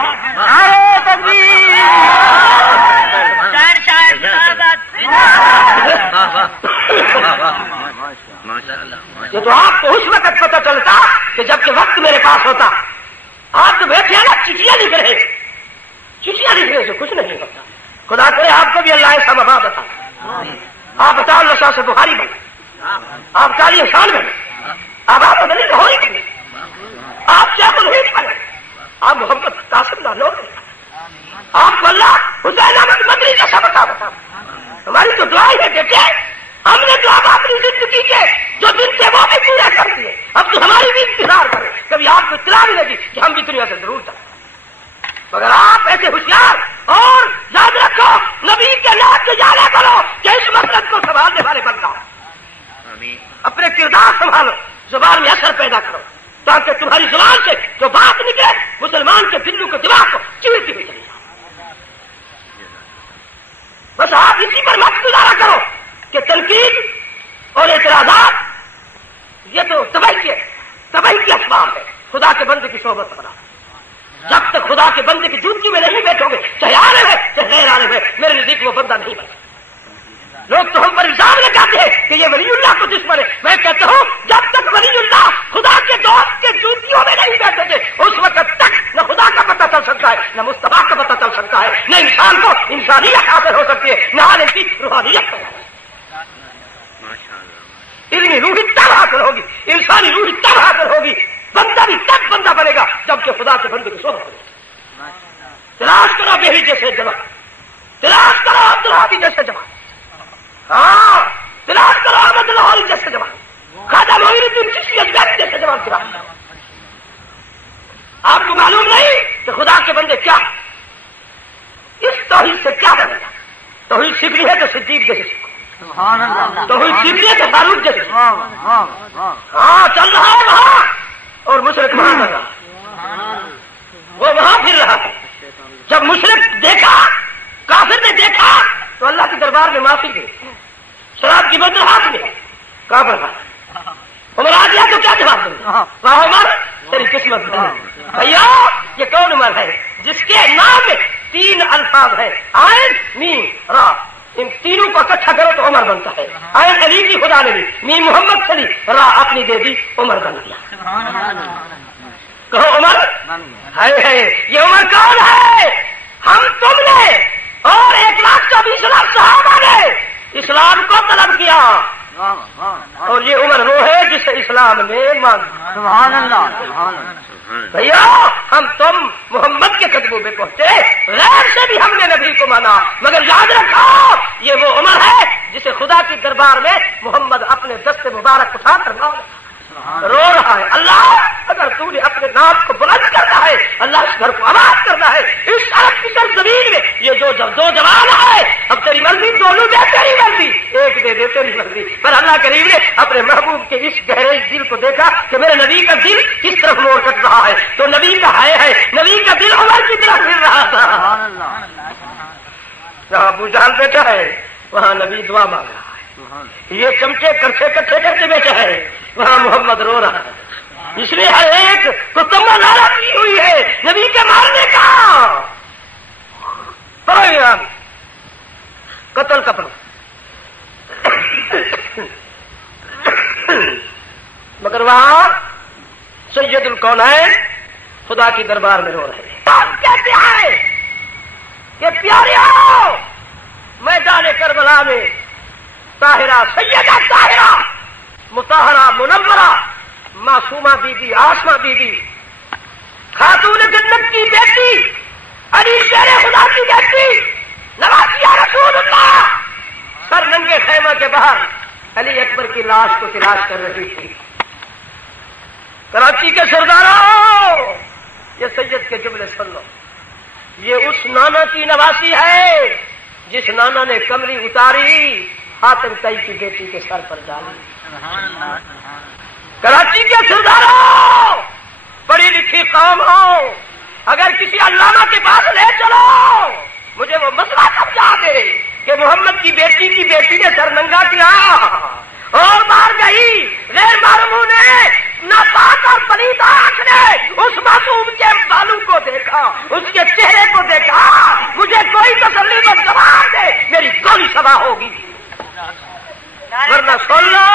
یہ تو آپ کو اس وقت پتہ چلتا کہ جب کہ وقت میرے پاس ہوتا. آپ تو بیٹھے ہیں نا چٹھیاں لکھ رہے، چٹھیاں لکھ رہے سے کچھ نہیں ہوتا. خدا کرے آپ کو بھی اللہ ایسا موقع بتا. آپ بتاؤ نشا سے بخاری بنے، آپ کالی احسان بنے، آپ بدلی لاہوری بنے، آپ کیا بلویت بنے، آپ محمد قاسم لالو بنے، آپ کو اللہ حسین احمد مدنی جیسا بتا. ہماری تو دعائیں ہے بیٹے، ہم نے جو اب اپنی زندگی کے جو دن تھے وہ بھی پورے کر دیے، اب تو ہماری بھی انتظار کریں. کبھی آپ کو اطلاع ملے گی کہ ہم بھی دنیا سے ضرور جائیں. مگر آپ ایسے ہوشیار اور یاد رکھو نبی کے نام سے جانے کرو کہ اس مسلک کو سنبھالنے والے بن جاؤ. اپنے کردار سنبھالو، زبان میں اثر پیدا کرو تاکہ تمہاری زبان سے جو بات نکلے مسلمان کے دلوں کے دماغ کو چیرتی ہوئی چلی جائے. بس آپ اسی پر مت گزارا کرو کہ تنقید اور اعتراضات یہ تو تباہی کی اسباب ہے. خدا کے بندے کی صحبت بنا. جب تک خدا کے بندے کی جوتی میں نہیں بیٹھو گے، چاہے عالم ہے چاہے غیر عالم ہے، میرے نزدیک وہ بندہ نہیں بنے. لوگ تو ہم پر الزام لگاتے ہیں کہ یہ ولی اللہ کو دشمن ہے. میں کہتا ہوں جب تک ولی اللہ خدا کے دوست کے جوتیوں میں نہیں بیٹھے گے اس وقت تک نہ خدا کا پتہ چل سکتا ہے، نہ مصطفیٰ کا پتہ چل سکتا ہے، نہ انسان کو انسانیت حاصل ہو سکتی ہے، نہ عالم کی روحانیت پیدا ہو. علمی روح تب حاصل ہوگی، انسانی روح تب حاصل ہوگی، بندہ بھی تب بندہ بنے گا جبکہ خدا کے بندے کی صحبت کرے. تلاش کرو بیری جیسے جوان، تلاش کرو عبدالحادی جیسے جوان، ہاں تلاش کرو احمد لاہوری جیسے جوان، خواجہ معین الدین چشتی ازغری جیسے جوان تلاش کرو. آپ کو معلوم نہیں کہ خدا کے بندے کیا اس توحید سے کیا بنے گا. توحید سیکھنی ہے تو صدیق جیسے سیکھو، توحید سیکھنی ہے تو فاروق جیسے سیکھو. ہاں چل رہا ہے وہاں اور مشرق وہاں چل رہا، وہ وہاں پھر رہا ہے. جب مشرق دیکھا، کافر نے دیکھا تو اللہ کے دربار میں معافی دی، شراب کی بوتل ہاتھ میں کافر تھا. عمر آ گیا تو کیا جواب دیں گے؟ واہ عمر تیری قسمت بھیا. یہ کون عمر ہے جس کے نام میں 3 الفاظ ہیں، عین میم را. ان تینوں کو اکٹھا کرو تو عمر بنتا ہے. عین علی کی خدا نے دی، میم محمد صلی، را اپنی دے دی، عمر بن گیا. کہو عمر ہے. یہ عمر کون ہے؟ ہم تم نے اور 1,24,00,000 صحابہ نے اسلام کو طلب کیا، اور یہ عمر وہ ہے جسے اسلام نے مانگا. سبحان اللہ. بھیا ہم تم محمد کے قدموں میں پہنچے، غیر سے بھی ہم نے نبی کو مانا، مگر یاد رکھو یہ وہ عمر ہے جسے خدا کے دربار میں محمد اپنے دست مبارک اٹھا کر رو رہا ہے. اللہ اگر تو نے اپنے نام کو بلند کرنا ہے، اللہ اس گھر کو آباد کرنا ہے، اس عرب کی سرزمین میں یہ دو جوان ہے، اب تیری مرضی دونوں دے، تیری مرضی ایک دے دے تیری مرضی. پر اللہ کریم نے اپنے محبوب کے اس گہرے دل کو دیکھا کہ میرے نبی کا دل کس طرف موڑ کٹ رہا ہے، تو نبی کا ہے نبی کا دل عمر کی طرف پھر رہا تھا. جہاں ابو جہل بیٹھا ہے وہاں نبی دعا مانگ رہا ہے، یہ چمچے کٹھے کرتے بیٹھا ہے وہاں محمد رو رہا ہے. اس لیے ہر ایک کو تمنا نعرہ کی ہوئی ہے نبی کے مارنے کا. پڑھو قتل کا پڑھو. مگر وہاں سید الکونین خدا کی دربار میں رو رہے ہیں. کہتے ہیں کہ پیاریو میدان کربلا میں طاہرہ سیدہ طاہرہ مطہرہ منورہ Masuma be be Asma be be خاتون جنت کی بیٹی علی شیر خدا کی بیٹی نوازیہ رسول اللہ خیمہ کے باہر علی اکبر کی لاش کو تلاش کر رہی تھی. کراچی کے سرداروں، یہ سید کے جملے سن لو. یہ اس نانا کی نواسی ہے جس نانا نے کمری اتاری حاتم طئی کی بیٹی کے سر پر ڈالی. کراچی کے سرداروں، پڑھی لکھی قوم ہو، اگر کسی علامہ کے پاس لے چلو مجھے وہ مسئلہ سمجھا دے کہ محمد کی بیٹی نے سر ننگا کیا اور مار گئی. غیر معلوموں نے ناپاک اور پلید آنکھ نے اس معصوم کے بالوں کو دیکھا، اس کے چہرے کو دیکھا. مجھے کوئی تسلی بخش جواب دے، میری گولی سوا ہوگی. ورنہ سن لو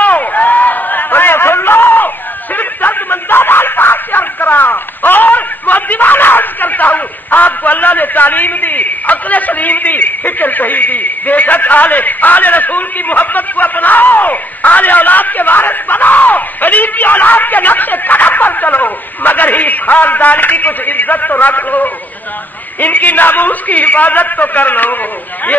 صرف درد مندانہ الفاظ سے عرض کرا اور مؤدبانہ عرض کرتا ہوں. آپ کو اللہ نے تعلیم دی، عقل سلیم دی، فکر صحیح دی. بے شک آل رسول کی محبت کو اپناؤ، آل اولاد کے وارث بناؤ، علی کی اولاد کے نقش قدم پر چلو، مگر ہی خاندان کی کچھ عزت تو رکھ لو، ان کی ناموس کی حفاظت تو کر لو. یہ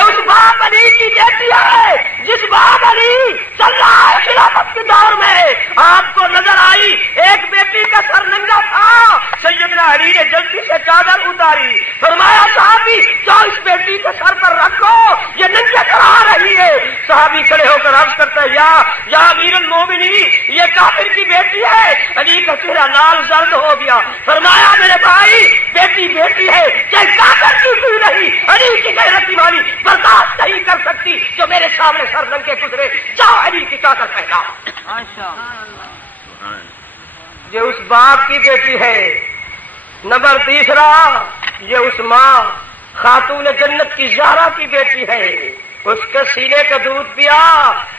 اس باپ علی کی بیٹی ہے جس باپ علی چل رہا ہے خلافت کے دور میں. آپ کو نظر آئی ایک بیٹی کا سر ننگا تھا، سیدنا علی نے جلدی سے چادر اتاری، فرمایا صحابی جاؤ اس بیٹی کے سر پر رکھو، یہ ننگے کرا رہی ہے. صحابی کھڑے ہو کر عرض کرتا ہے یا امیر المومنین یہ کافر کی بیٹی ہے. علی کا چہرہ لال زرد ہو گیا. فرمایا میرے بھائی بیٹی ہے چاہے کافر کی کوئی نہیں، علی کی غیرت ایمانی برداشت نہیں کر سکتی جو میرے سامنے سر ننگے گزرے. جاؤ علی کی چادر پہنا. یہ اس باپ کی بیٹی ہے. نمبر تیسرا، یہ اس ماں خاتون جنت کی زہرا کی بیٹی ہے. اس کے سینے کا دودھ پیا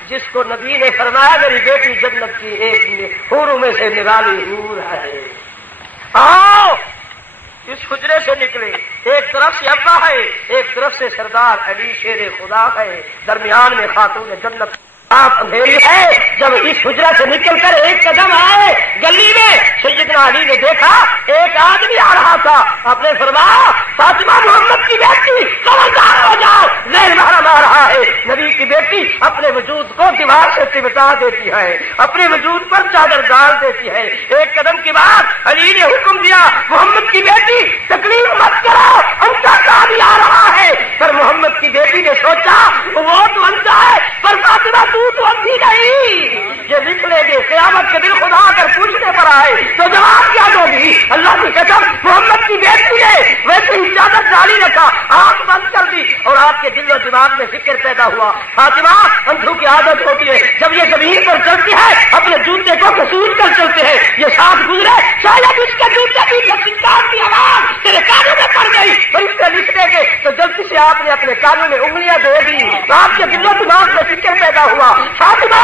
جس کو نبی نے فرمایا میری بیٹی جنت کی ایک حوروں میں سے نرالی حور ہے. آؤ اس حجرے سے نکلے، ایک طرف سے ابا ہے، ایک طرف سے سردار علی شیر خدا ہے، درمیان میں خاتون جنت. آپ اندھیری ہے. جب اس حجرہ سے نکل کر ایک قدم آئے گلی میں، سیدنا علی نے دیکھا ایک آدمی آ رہا تھا. آپ نے فرمایا فاطمہ محمد کی بیٹی خبردار ہو جاؤ، غیر محرم آ رہا ہے. نبی کی بیٹی اپنے وجود کو دیوار سے چمٹا دیتی ہے، اپنے وجود پر چادر ڈال دیتی ہے. ایک قدم کے بعد علی نے حکم دیا محمد کی بیٹی تکلیف مت کرو، انتا کا بھی آ رہا ہے. پر محمد کی بیٹی نے سوچا وہ تو انتا ہے پر فاطمہ تو اندھی نہیں. یہ نکلے گے قیامت کے دن خدا اگر پوچھنے پر آئے تو جواب کیا دو گی؟ اللہ کی قسم محمد کی بیٹی نے ویسے ہی چادر جاری رکھا، آنکھ بند کر دی اور آپ کے دل و دماغ میں فکر پیدا ہوا. فاطمہ اندھوں کی عادت ہوتی ہے جب یہ زمین پر چلتی ہے اپنے جوتے کو کسور کر چلتے ہیں. یہ ساتھ گزرے شاید اس کے جوتے کی لچکدار کی آواز تیرے کانوں میں پڑ گئی. فرشتے لکھنے گے تو جلدی سے آپ نے اپنے کانوں میں انگلیاں دے دی. آپ کے دل و دماغ میں فکر پیدا ہوا فاطمہ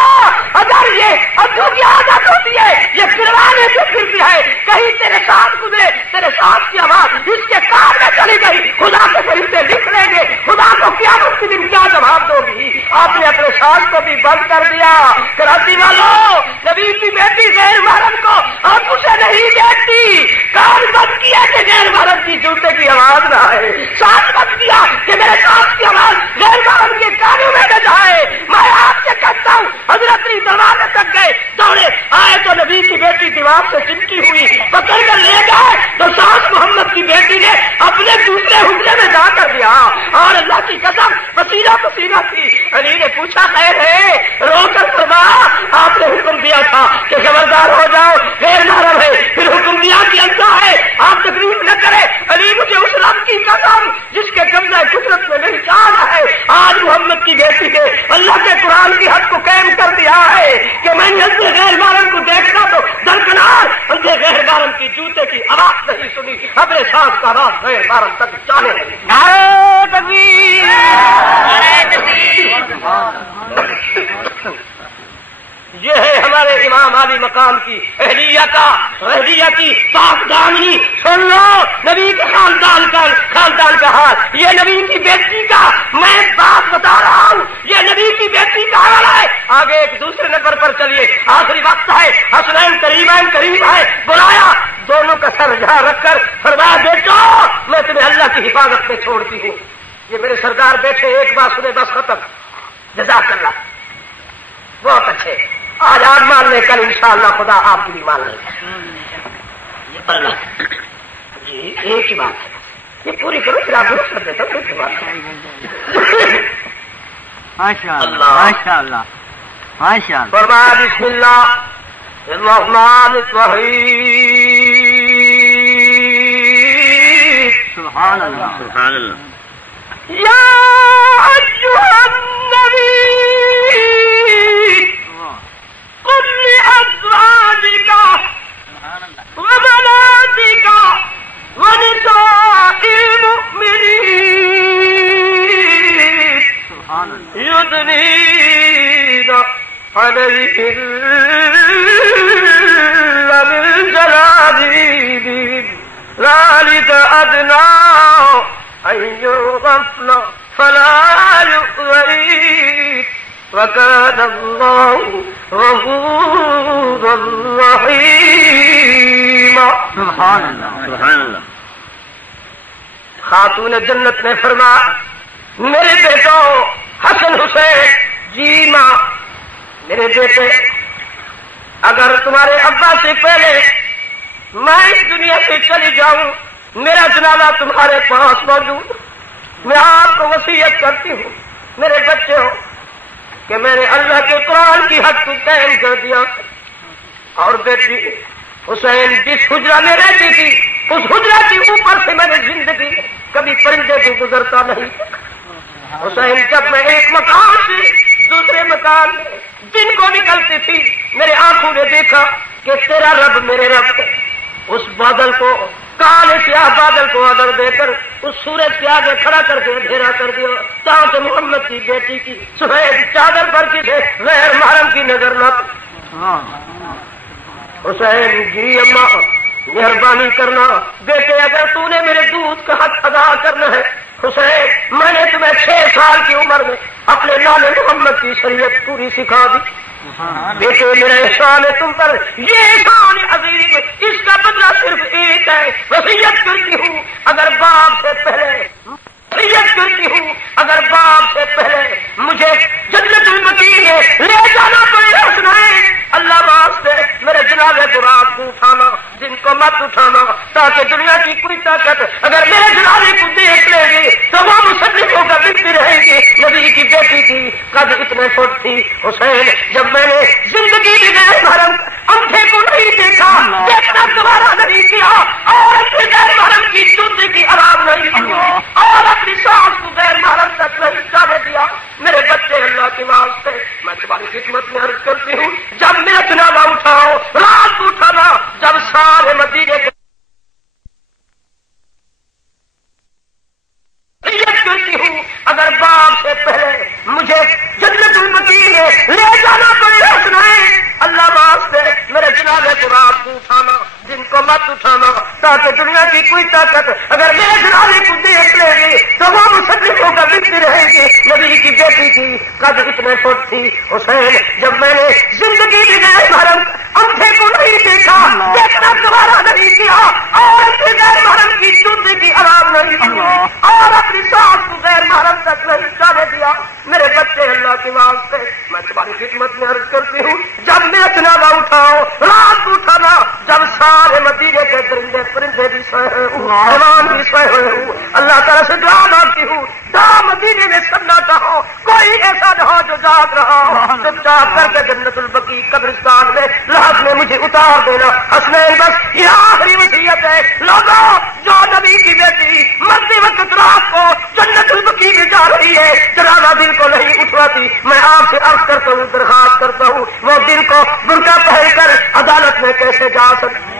اگر یہ اندھوں کی عادت ہوتی ہے یہ پھروانے سے پھرتی ہے، کہیں تیرے ساتھ گزرے تیرے ساتھ کی آواز اس کے کان میں چلی گئی، خدا کے فرشتے لکھ لیں گے خدا کو قیامت کے دن کیا جواب دو گی؟ آپ نے اپنے سانس کو بھی بند کر دیا. کراچی والوں نبی کی بیٹی غیر محرم کو آپ اسے نہیں دیکھتی، کان بند کیا کہ غیر محرم کی جوتے کی آواز نہ آئے، سانس بند کیا کہ میرے سانس کی آواز غیر محرم کے کانوں میں نہ جائے. میں آپ سے کہتا ہوں حضرت دروازے تک گئے، دوڑے آئے تو نبی کی بیٹی دیوار سے چمکی ہوئی، پکڑ کر لے گئے تو ساس محمد کی بیٹی نے اپنے دوسرے حجرے میں جا کر دیا اور اللہ کی قسم پسینہ تھی. علی نے پوچھا خیر ہے؟ رو کر فرمایا آپ نے حکم دیا تھا کہ خبردار ہو جاؤ غیر محرم ہے، پھر حکم دیا کہ اللہ ہے آپ تکلیف نہ کرے. علی مجھے اس رب کی قسم جس کے قبضہ قدرت میں نہیں جانا ہے، آج محمد کی بیٹی نے اللہ کے قرآن کی حد کو قائم کر دیا ہے کہ میں نے اندھے غیر محرم کو دیکھنا تو درکنار اندھے غیر محرم کی جوتے کی آواز نہیں سنی، اپنے سانس کا آواز غیر محرم تک جانے لگی. نعرہ تکبیر، نعرہ تکبیر. یہ ہے ہمارے امام عالی مقام کی اہلیہ کی پاک دامنی. سن لو نبی کے خاندان کا حال، یہ نبی کی بیٹی کا میں بات بتا رہا ہوں، یہ نبی کی بیٹی کا حال ہے. آگے ایک دوسرے نمبر پر چلیے، آخری وقت ہے، حسنین کریمین قریب ہے، بلایا دونوں کا سر جہاں رکھ کر فرمایا بیٹو میں تمہیں اللہ کی حفاظت میں چھوڑتی ہوں. یہ میرے سردار بیٹھے ایک بار سنے بس ختم. جزاک اللہ بہت اچھے. آج آپ مان لیں کل انشاءاللہ خدا آپ کی بھی مان لیں. جی ایک ہی بات ہے یہ پوری کرو پھر آپ درست کر دیتا ہوں. ایک ہی بات ہے. ماشاء اللہ ماشاء اللہ ماشاء اللہ. فرمایا بسم اللہ الرحمن الرحیم. سبحان اللہ سبحان اللہ. یا ایھا النبی قل لأزواجک وبناتک ونساء المؤمنین یدنین علیہن من جلابیبہن ذلک ادنی ان یعرفن فلا یؤذین وَكَانَ اللَّهُ غَفُورًا رَحِيمًا. سبحان اللہ سبحان اللہ. خاتون جنت نے فرمایا میرے بیٹوں حسن حسین جی ماں میرے بیٹے اگر تمہارے ابا سے پہلے میں اس دنیا سے چلی جاؤں میرا جنازہ تمہارے پاس موجود. میں آپ کو وصیت کرتی ہوں میرے بچے ہو کہ میں نے اللہ کے قرآن کی حد کو قائم کر دیا. اور بیٹی حسین جس حجرہ میں رہتی تھی اس حجرہ کے اوپر سے میں نے زندگی کبھی پرندے کو گزرتا نہیں. حسین جب میں ایک مکان سے دوسرے مکان میں جن کو نکلتی تھی میرے آنکھوں نے دیکھا کہ تیرا رب میرے رب اس بادل کو کالے سیاہ بادل کو آدر دے کر اس سورج کے آگے کھڑا کر کے اندھیرا کر دیا تاکہ محمد کی بیٹی کی سفید چادر پر کسی غیر محرم کی نظر نہ. حسین جی اماں مہربانی کرنا بیٹے اگر تو نے میرے دودھ کا حق ادا کرنا ہے. حسین میں نے تمہیں 6 سال کی عمر میں اپنے نام محمد کی شریعت پوری سکھا دی. بیٹے میرا احسان ہے تم پر یہ احسان عظیم اس کا بدلہ صرف ایک ہے. وصیت کرتی ہوں اگر باپ سے پہلے مجھے جنت المقیم میں لے جانا پڑے حسنین اللہ واسطے میرے جنازے کو رات کو اٹھانا دن کو مت اٹھانا تاکہ دنیا کی کوئی طاقت اگر میرے جنازے کو دیکھ لے گی تو وہ مسلموں کا بکتی رہے گی. نبی کی بیٹی کی قد اتنے فٹ تھی. حسین جب میں نے زندگی میں غیر محرم اندھے کو نہیں دیکھا دیکھنا دوبارہ نہیں کیا اور اپنی غیر محرم کی جوتے کی آواز نہیں کی اور اپنی سانس کو غیر محرم تک نہیں جانے دیا. میرے بچے اللہ کی واسطے میں تمہاری خدمت میں عرض کرتی ہوں جب میرا جنازہ اٹھاؤ رات کو اٹھانا جب سارے مدینے کے کرتی ہوں اگر باپ سے پہلے مجھے جنت المقیم میں لے جانا پڑے حسنین اللہ واسطے میرے جنازے کو رات کو اٹھانا دن کو مت اٹھانا تاکہ دنیا کی کوئی طاقت اگر میرے جنازے کو دیکھ لے گی تو وہ مسلموں کا بکتی رہے گی. نبی کی بیٹی کی قد اتنے فٹ تھی. حسین جب میں نے زندگی میں غیر محرم اندھے کو نہیں دیکھا دیکھنا دوبارہ نہیں کیا اور اپنی غیر محرم کی جوتے کی آواز نہیں کی اور اپنی سانس کو غیر محرم تک نہیں جانے دیا. میرے بچے اللہ کی واسطے میں تمہاری خدمت میں عرض کرتی ہوں جب میرا جنازہ اٹھاؤ رات کو اٹھانا جب سارے مدینے کے درندے پرندے بھی سوئے ہوں حیوان بھی سوئے ہوئے ہوں اللہ تعالیٰ سے دعا مانگتی ہوں مدینے میں سناٹا ہو کوئی ایسا نہ ہو جو جاگ رہا ہو چپ چاپ کر کے جنت البقیع قبرستان میں لاش میں مجھے اتار دینا. حسنین بس یہ آخری وصیت ہے لوگوں جو نبی کی بیٹی مرتے وقت رات کو جنت البقیع میں جا رہی ہے جنازہ دل کو نہیں اٹھواتی میں آپ سے عرض کرتا ہوں درخواست کرتا ہوں وہ دل کو برقع پہن کر عدالت میں کیسے جا سکتی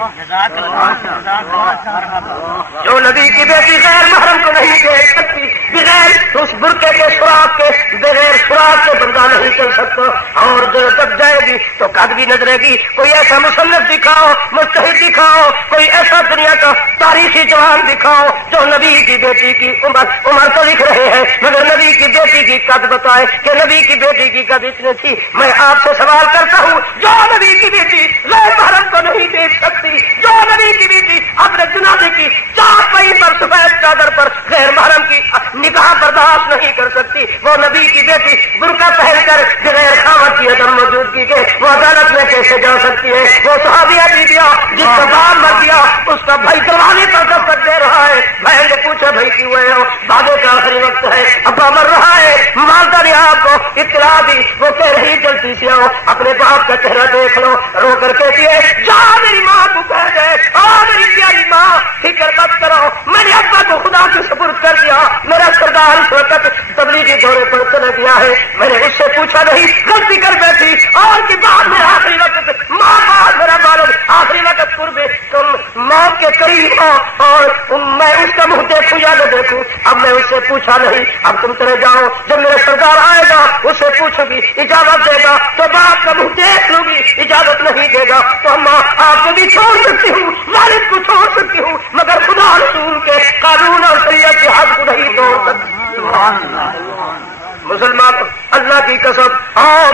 جو نبی کی بیٹی غیر محرم کو نہیں دیکھ سکتی بغیر اس برقعے کے سراغ کے بغیر سراغ کے بندہ نہیں چل سکتا اور جب جائے گی تو قد بھی نظرے گی. کوئی ایسا مصنف دکھاؤ مجتہد دکھاؤ کوئی ایسا دنیا کا تاریخی جوان دکھاؤ جو نبی کی بیٹی کی عمر تو لکھ رہے ہیں مگر نبی نبی کی بیٹی کی قد بتائے کہ نبی کی بیٹی کی قد اتنی تھی. میں آپ سے سوال کرتا ہوں, جو نبی کی بیٹی غیر محرم کو نہیں دیکھ سکتی, جو نبی کی بیٹی اپنے جنازے کی چارپائی پر سفید چادر پر غیر محرم کی نگاہ برداشت نہیں کر سکتی, وہ نبی کی بیٹی برقع پہن کر بغیر خاوند کی عدم موجودگی کے وہ عدالت میں کیسے جا سکتی ہے؟ وہ صحابیہ بیبیاں جس کا باپ مر گیا اس کا بھائی دروازے پر دستک دے رہا ہے, بہن نے پوچھا بھائی کیوں ہے ہو؟ بابے کا آخری وقت ہے, ابا مر رہا ہے. والدہ نے آپ کو اطلاع دی, وہ کہہ رہی جلدی سے آؤ اپنے باپ کا چہرہ دیکھ لو. رو کر کہتی ہے جا میری ماں کو کہہ دے, میری پیاری ماں فکر مت کرو, میں نے ابا کو خدا کے سپرد کر دیا. میرا سردار اس وقت تبلیغی دورے پر چلا گیا ہے, میں نے اس سے پوچھا نہیں, غلطی کر بیٹھی. اور کے بعد میں آخری وقت ماں باپ میرا بالغ آخری وقت قرب تم موت کے قریب ہو اور میں اس کا منہ دیکھوں یا نہ دیکھوں. اب میں اس سے پوچھا نہیں, اب تم چلے جاؤ. جب میرا سردار آئے گا اس سے پوچھوں گی, اجازت دے گا تو باپ کا منہ دیکھ لوں گی, اجازت نہیں دے گا تو ماں آپ کو بھی چھوڑ سکتی ہوں, والد کو چھوڑ سکتی ہوں, مگر خدا رسول کے قانون اور شریعت کی حد کو نہیں توڑ سکتی. مسلمان اللہ کی قسم,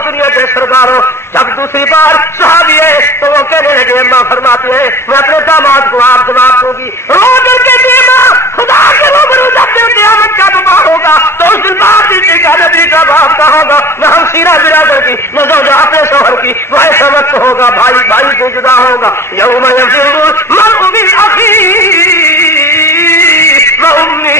دنیا کے سرداروں جب دوسری بار صحابی ہے تو وہ کہنے لگے, ماں فرماتے ہیں میں اپنے داماد کو آپ جواب دوں گی. رو کر کے ماں خدا کے روبرو جب دن قیامت کا بابا ہوگا تو اس دن باپ جیسے کا نبی کا باپ کا ہوگا, نہ ہم سیرہ برادر کی نہ زوجہ اپنے شوہر کی, وہ ایسا وقت ہوگا بھائی بھائی سے جدا ہوگا. یوم یفر المرء من اخیہ وامہ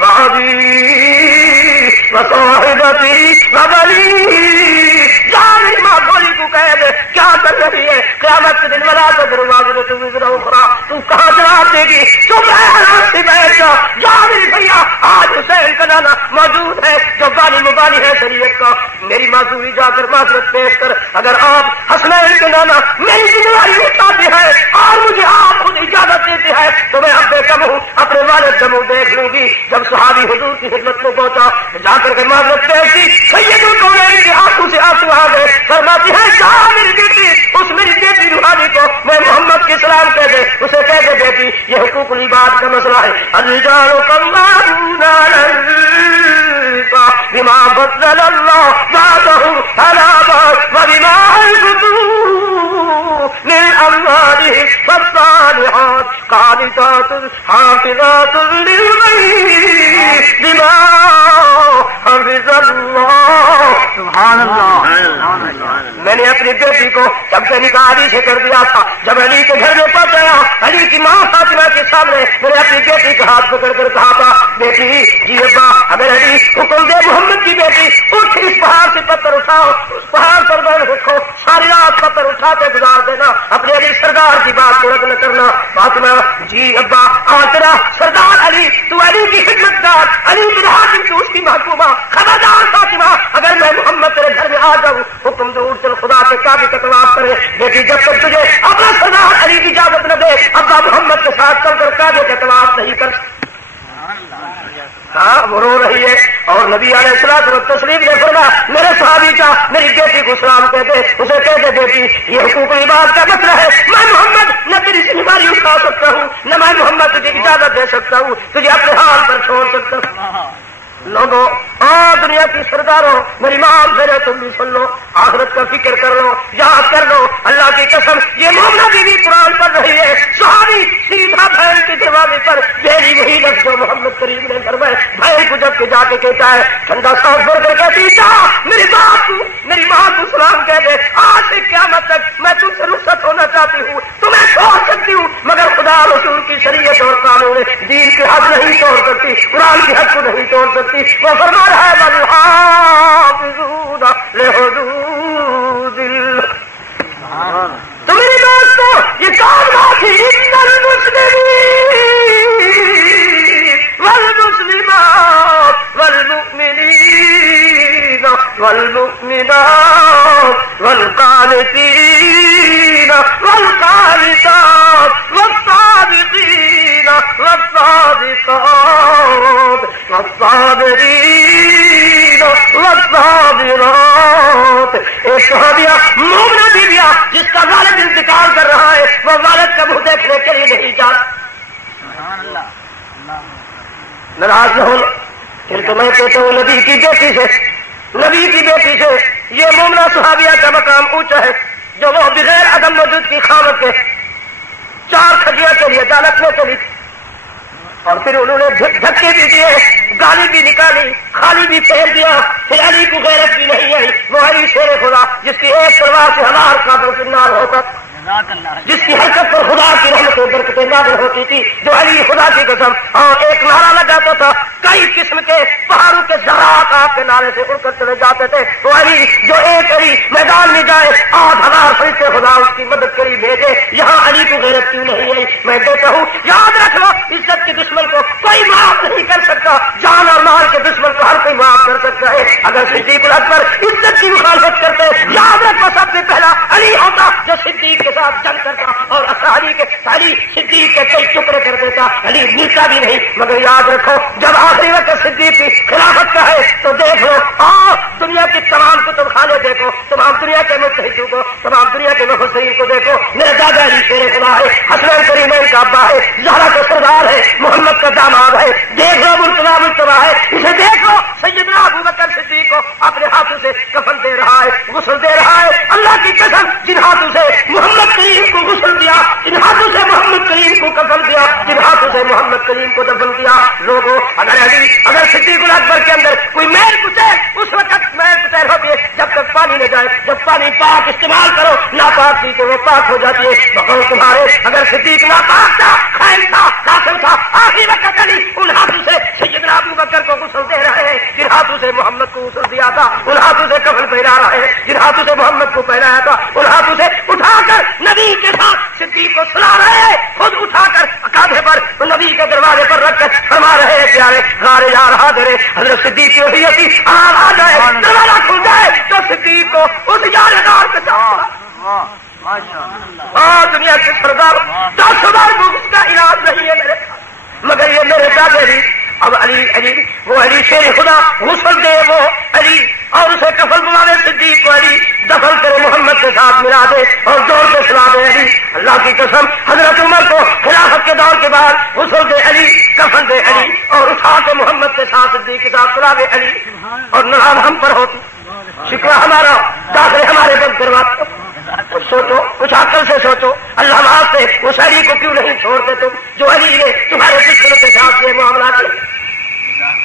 وابیہ وصاحبتی وبنیہ. جا میری ماں بولی کو کہہ دے کیا کر رہی ہے, قیامت کے دن ولا تذر وازرۃ وزر اخرى, تو کہاں جواب دے گی؟ تم آرام سے بیٹھ جا. جا میری بھیا, آج حسین کا نانا موجود ہے جو بانی مبانی ہے شریعت کا, میری معذوری جا کر معذرت پیش کر. اگر آپ حسنین کے نانا میری ذمہ داری اٹھاتے ہیں اور مجھے آپ خود اجازت دیتے ہیں تو میں اب بے کم ہوں اپنے والد کا منہ دیکھ لوں گی. جب صحابی حضور کی خدمت میں پہنچا جا کر معذرت پیش کی, سید الکونین کی آنکھوں سے آنسو آ گئے. فرماتی ہے جا میری بیٹی, اس میری بیٹی روحانی کو میں محمد کی سلام کہہ دے, اسے کہہ دے بیٹی یہ حقوق العباد کا مسئلہ ہے. الرجال قوامون علی النساء بما فضل اللہ بعضهم علی بعض وبما انفقوا من اموالهم فالصالحات قانتات حافظات للغیب بما حفظ اللہ. سبحان اللہ. میں نے اپنی بیٹی کو جب سے نکاح علی سے کر دیا تھا, جب علی کے گھر میں پہنچا علی کی ماں فاطمہ کے سامنے میں نے اپنی بیٹی کا ہاتھ پکڑ کر کہا تھا, بیٹی جی ابا اگر علی حکم دے محمد کی بیٹی اٹھ اس پہاڑ سے پتھر اٹھاؤ, اس پہاڑ پر بین رکھو, ساری رات پتھر اٹھاتے گزار دینا, اپنے علی سردار کی بات کو رد نہ کرنا. فاطمہ جی ابا آج تیرا سردار علی, تو علی کی خدمت دار, علی بن حاتم تو اس کی محکومہ. خبردار فاطمہ اگر میں محمد تیرے گھر میں آ جاؤں حکم دو چل خدا کے کعبے کا طواف کرے. بیٹی جب تک تجھے اپنا سردار علی کی اجازت نہ دے ابا محمد کے ساتھ چل کر کعبے کا طواف نہیں کر. ہاں وہ رو رہی ہے اور نبی علیہ الصلوۃ والتسلیم نے فرمایا میرے صحابی کا میری بیٹی کو سلام کہتے, اسے کہتے بیٹی یہ حقوق العباد کا مسئلہ ہے, میں محمد نہ تیری ذمہ داری اٹھا سکتا ہوں نہ میں محمد تجھے اجازت دے سکتا ہوں, تجھے اپنے حال پر چھوڑ سکتا ہوں. لوگوں دنیا کی سرداروں میری ماں میرے تم بھی سن لو, آخرت کا فکر کر لو, یاد کر لو. اللہ کی قسم یہ مومنہ بیوی قرآن پڑھ رہی ہے, صحابی سیدھا بہن کے دروازے پر میری وہی لفظ جو محمد کریم نے فرمائے. بہن کو جب کے جا کے کہتا ہے ٹھنڈا سانس بھر کر کہتی جا میری باپ کو میری ماں کو سلام کہہ دے, آج سے قیامت تک میں تم سے رخصت ہونا چاہتی ہوں, تمہیں چھوڑ سکتی ہوں مگر خدا رسول کی شریعت اور قانون دین کی حد نہیں توڑ سکتی, قرآن کی حد کو نہیں توڑ سکتی. وہ فرما رہا ہے والحافظون لحدود اللہ. تو میری دوستو یہ کون بات ہے؟ المسلمین والمسلمات والمؤمنین والمؤمنات والقانتین والقانتات والصادقین والصادقات والصابرین والصابرات. ایک صحابیہ مومنہ بیویہ جس کا والد انتقال کر رہا ہے وہ والد کا منہ دیکھنے کے لیے نہیں جاتا. ناراض نہ ہونا, پھر تو میں کہتا ہوں نبی کی بیٹی سے یہ مومنہ صحابیہ کا مقام اونچا ہے جو وہ بغیر عدم موجود کی خامت کے 4 کھجیاں چلی عدالت میں چلی اور پھر انہوں نے دھکے بھی دیے، گالی بھی نکالی، خالی بھی پھیر دیا، پھر علی کو غیرت بھی نہیں آئی۔ وہ علی شیر خدا جس کی ایک تلوار سے 1000 قاتل زندہ ہوتا، جس کی حرکت پر خدا کی رحمت و برکتیں نازل ہوتی تھی، جو علی خدا کی قسم اور ایک نعرہ لگاتا تھا، کئی قسم کے پہاڑوں کے ذرات آپ کے نعرے سے اڑ کر چلے جاتے تھے۔ وہ علی جو ایک علی میدان میں جائے 8000 فرشتے خدا اس کی مدد کری بھیجے، یہاں علی کو غیرت کیوں نہیں آئی؟ میں کہتا ہوں یاد رکھ لو، عزت کے دشمن کو کوئی معاف نہیں کر سکتا، جان اور مال کے دشمن کو ہر کوئی معاف کر سکتا ہے۔ اگر صدیق اکبر عزت کی مخالفت کرتے، یاد رکھو سب سے پہلا علی ہوتا جو صدیق کے ساتھ جنگ کرتا اور علی صدیق کے کئی ٹکڑے کر دیتا، علی ملتا بھی نہیں۔ مگر یاد رکھو جب آخری وقت صدیق کی خلافت کا ہے تو دیکھ لو، اور دنیا کی تمام کتب خانے دیکھو، تمام دنیا کے مجتہدوں کو، تمام دنیا کے مفسرین کو دیکھو، میرے دادا علی شیر خدا ہے، حسن کریمین کا ابا ہے، زہرا کا سردار ہے، محمد کا داماد ہے، دیکھ لو مرتضیٰ ہے، اسے دیکھو سیدنا ابو بکر صدیق کو اپنے ہاتھوں سے کفن دے رہا ہے، غسل دے رہا ہے۔ اللہ کی قسم جن ہاتھوں سے محمد کریم کو غسل دیا، جن ہاتھوں سے محمد کریم کو کفن دیا، جن ہاتھوں سے محمد کریم کو دفن دیا، لوگوں اگر صدیق اکبر کے اندر کوئی میل کچیل، اس وقت میل کچیل ہوتی ہے جب تک پانی نہ جائے، جب پانی پاک استعمال کرو ناپاک پی کے وہ پاک ہو جاتی ہے۔ بقول تمہارے اگر صدیق ناپاک تھا، خائن تھا، کافر تھا، آخری وقت علی ان ہاتھوں سے سیدنا ابو بکر کو غسل دے رہے ہیں، جن ہاتھوں سے محمد کو غسل دیا تھا، ان ہاتھوں سے کفن پہنا رہے ہیں، جن ہاتھوں سے محمد کو پہنایا تھا، ان ہاتھوں سے اٹھا کر نبی کے ساتھ صدیق کو سلا رہے ہیں، خود اٹھا کر کاندھے پر نبی کے دروازے پر رکھ کر فرما رہے ہیں پیارے غارے یار حاضر حضرت صدیق کی وصیت کی آ جائے، دروازہ کھل جائے تو صدیق کو اس یار دار کے ساتھ دنیا کے سردار 10 بار مفت کا علاج نہیں ہے میرے، مگر یہ میرے دادے بھی اب علی وہ علی شیر خدا غسل دے، وہ علی اور اسے کفن بنانے صدیق کو علی دفن کرے، محمد کے ساتھ ملا دے اور زور سے سلا دے علی۔ اللہ کی قسم حضرت عمر کو خلافت کے دور کے بعد غسل دے علی، کفن دے علی اور اٹھا کے محمد کے ساتھ صدیق کے ساتھ سلا دے علی، اور نام ہم پر ہوتی، شکوہ ہمارا، داخلے ہمارے بند کرواتے۔ سوچو، کچھ عقل سے سوچو، اللہ واسطے اس علی کو کیوں نہیں چھوڑتے تم جو علی نے تمہارے دشمنوں کے ساتھ یہ معاملہ کیا؟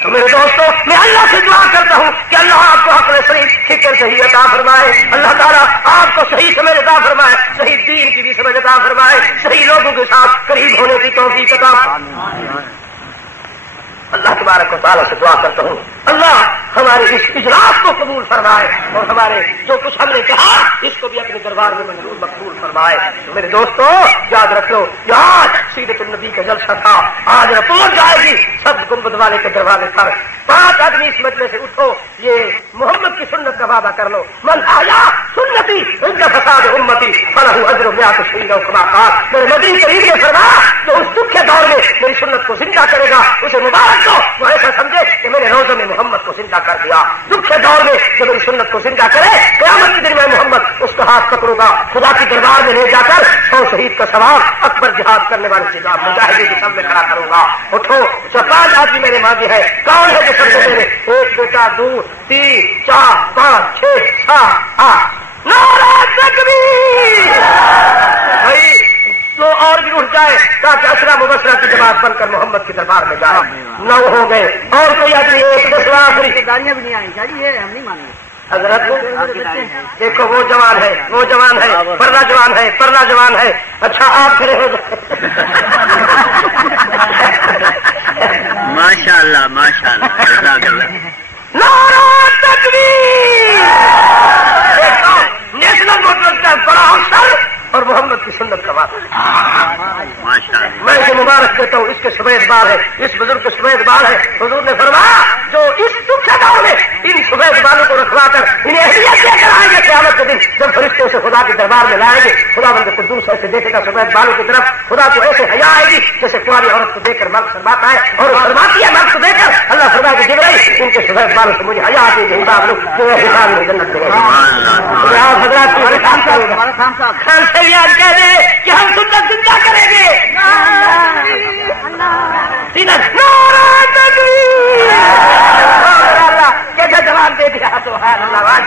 تو میرے دوستوں میں اللہ سے دعا کرتا ہوں کہ اللہ آپ کو عقل صحیح فکر صحیح عطا فرمائے، اللہ تعالیٰ آپ کو صحیح سمجھ عطا فرمائے، صحیح دین کی بھی سمجھ عطا فرمائے، صحیح لوگوں کے ساتھ قریب ہونے کی توفیق عطا فرمائے۔ اللہ تبارک و تعالیٰ سے دعا کرتا ہوں اللہ ہمارے اس اجلاس کو قبول فرمائے اور ہمارے جو کچھ ہم نے کہا اس کو بھی اپنے دربار میں منظور مقبول فرمائے۔ میرے دوستوں یاد رکھ لو، آج سیرت النبی کا جلسہ تھا، آج رپورٹ جائے گی سب گنبد والے کے دروازے پر۔ 5 آدمی اس مجلس سے اٹھو، یہ محمد کی سنت کا وعدہ کر لو، من آیا سنتی ان کا فساد امتی فلہ اجر میات شہید و کما قال۔ میرے نبی کریم نے فرمایا جو اس دکھ کے دور میں میری سنت کو زندہ کرے گا اسے مبارک دو، وہ ایسا سمجھے کہ میرے روزے میں محمد کو زندہ کر دیا۔ دکھ کے دور میں جو میری سنت کو زندہ کرے، قیامت کے دن میں محمد اس کا ہاتھ پکڑوں گا، خدا کی دربار میں لے جا کر 100 شہید کا ثواب اکبر جہاد کرنے والے سے مجاہدین کی سب میں کھڑا کروں گا۔ اٹھو، 5 آدمی میرے ماضی ہے، کون ہے جو سب سے میرے 1 2 3 4 5 6 7 8 نعرہ تکبیر! بھائی تو اور بھی اٹھ جائے تاکہ اشرا مبشرہ کی جماعت بن کر محمد کے دربار میں جائے۔ 9 ہو گئے اور کوئی آدمی 1 10 آخری گاڑیاں بھی نہیں آئی چاہیے، ہم نہیں مانیں گے حضرت دیکھو وہ جوان ہے، وہ جوان ہے، پرلا جوان ہے، پرلا جوان ہے۔ اچھا آپ کھڑے ہو ماشاء اللہ ماشاء اللہ۔ نعرہ تکبیر! نیشنل موٹر کا بڑا افسر اور محمد کی سنت کا بات میں اسے مبارک دیتا ہوں، اس کے سفید بال ہے، اس بزرگ کے سفید بال ہے۔ حضور نے فرمایا جو اس دکھ کے دور میں ان سفید بالوں کو رکھوا کر انہیں اہلیت دے کر آئیں گے قیامت کے دن جب فرشتے سے خدا کے دربار میں لائیں گے، خدا بند قدوس ایسے دیکھے گا سفید بالوں کی طرف، خدا کو ایسے حیا آئے گی جیسے کنواری عورت کو دیکھ کر مرد فرماتا ہے، اور فرماتی ہے مرد کو دیکھ کر اللہ فرمائے کہ جبرائیل ان کے سفید بالوں سے مجھے حیا آتی ہے، حساب لو جو حساب میں جنت دے گا۔ حضرات خان سے یاد کہہ دے کہ ہم سنت زندہ کریں گے۔ نعرہ تکبیر!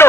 2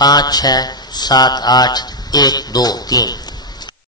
5678 123।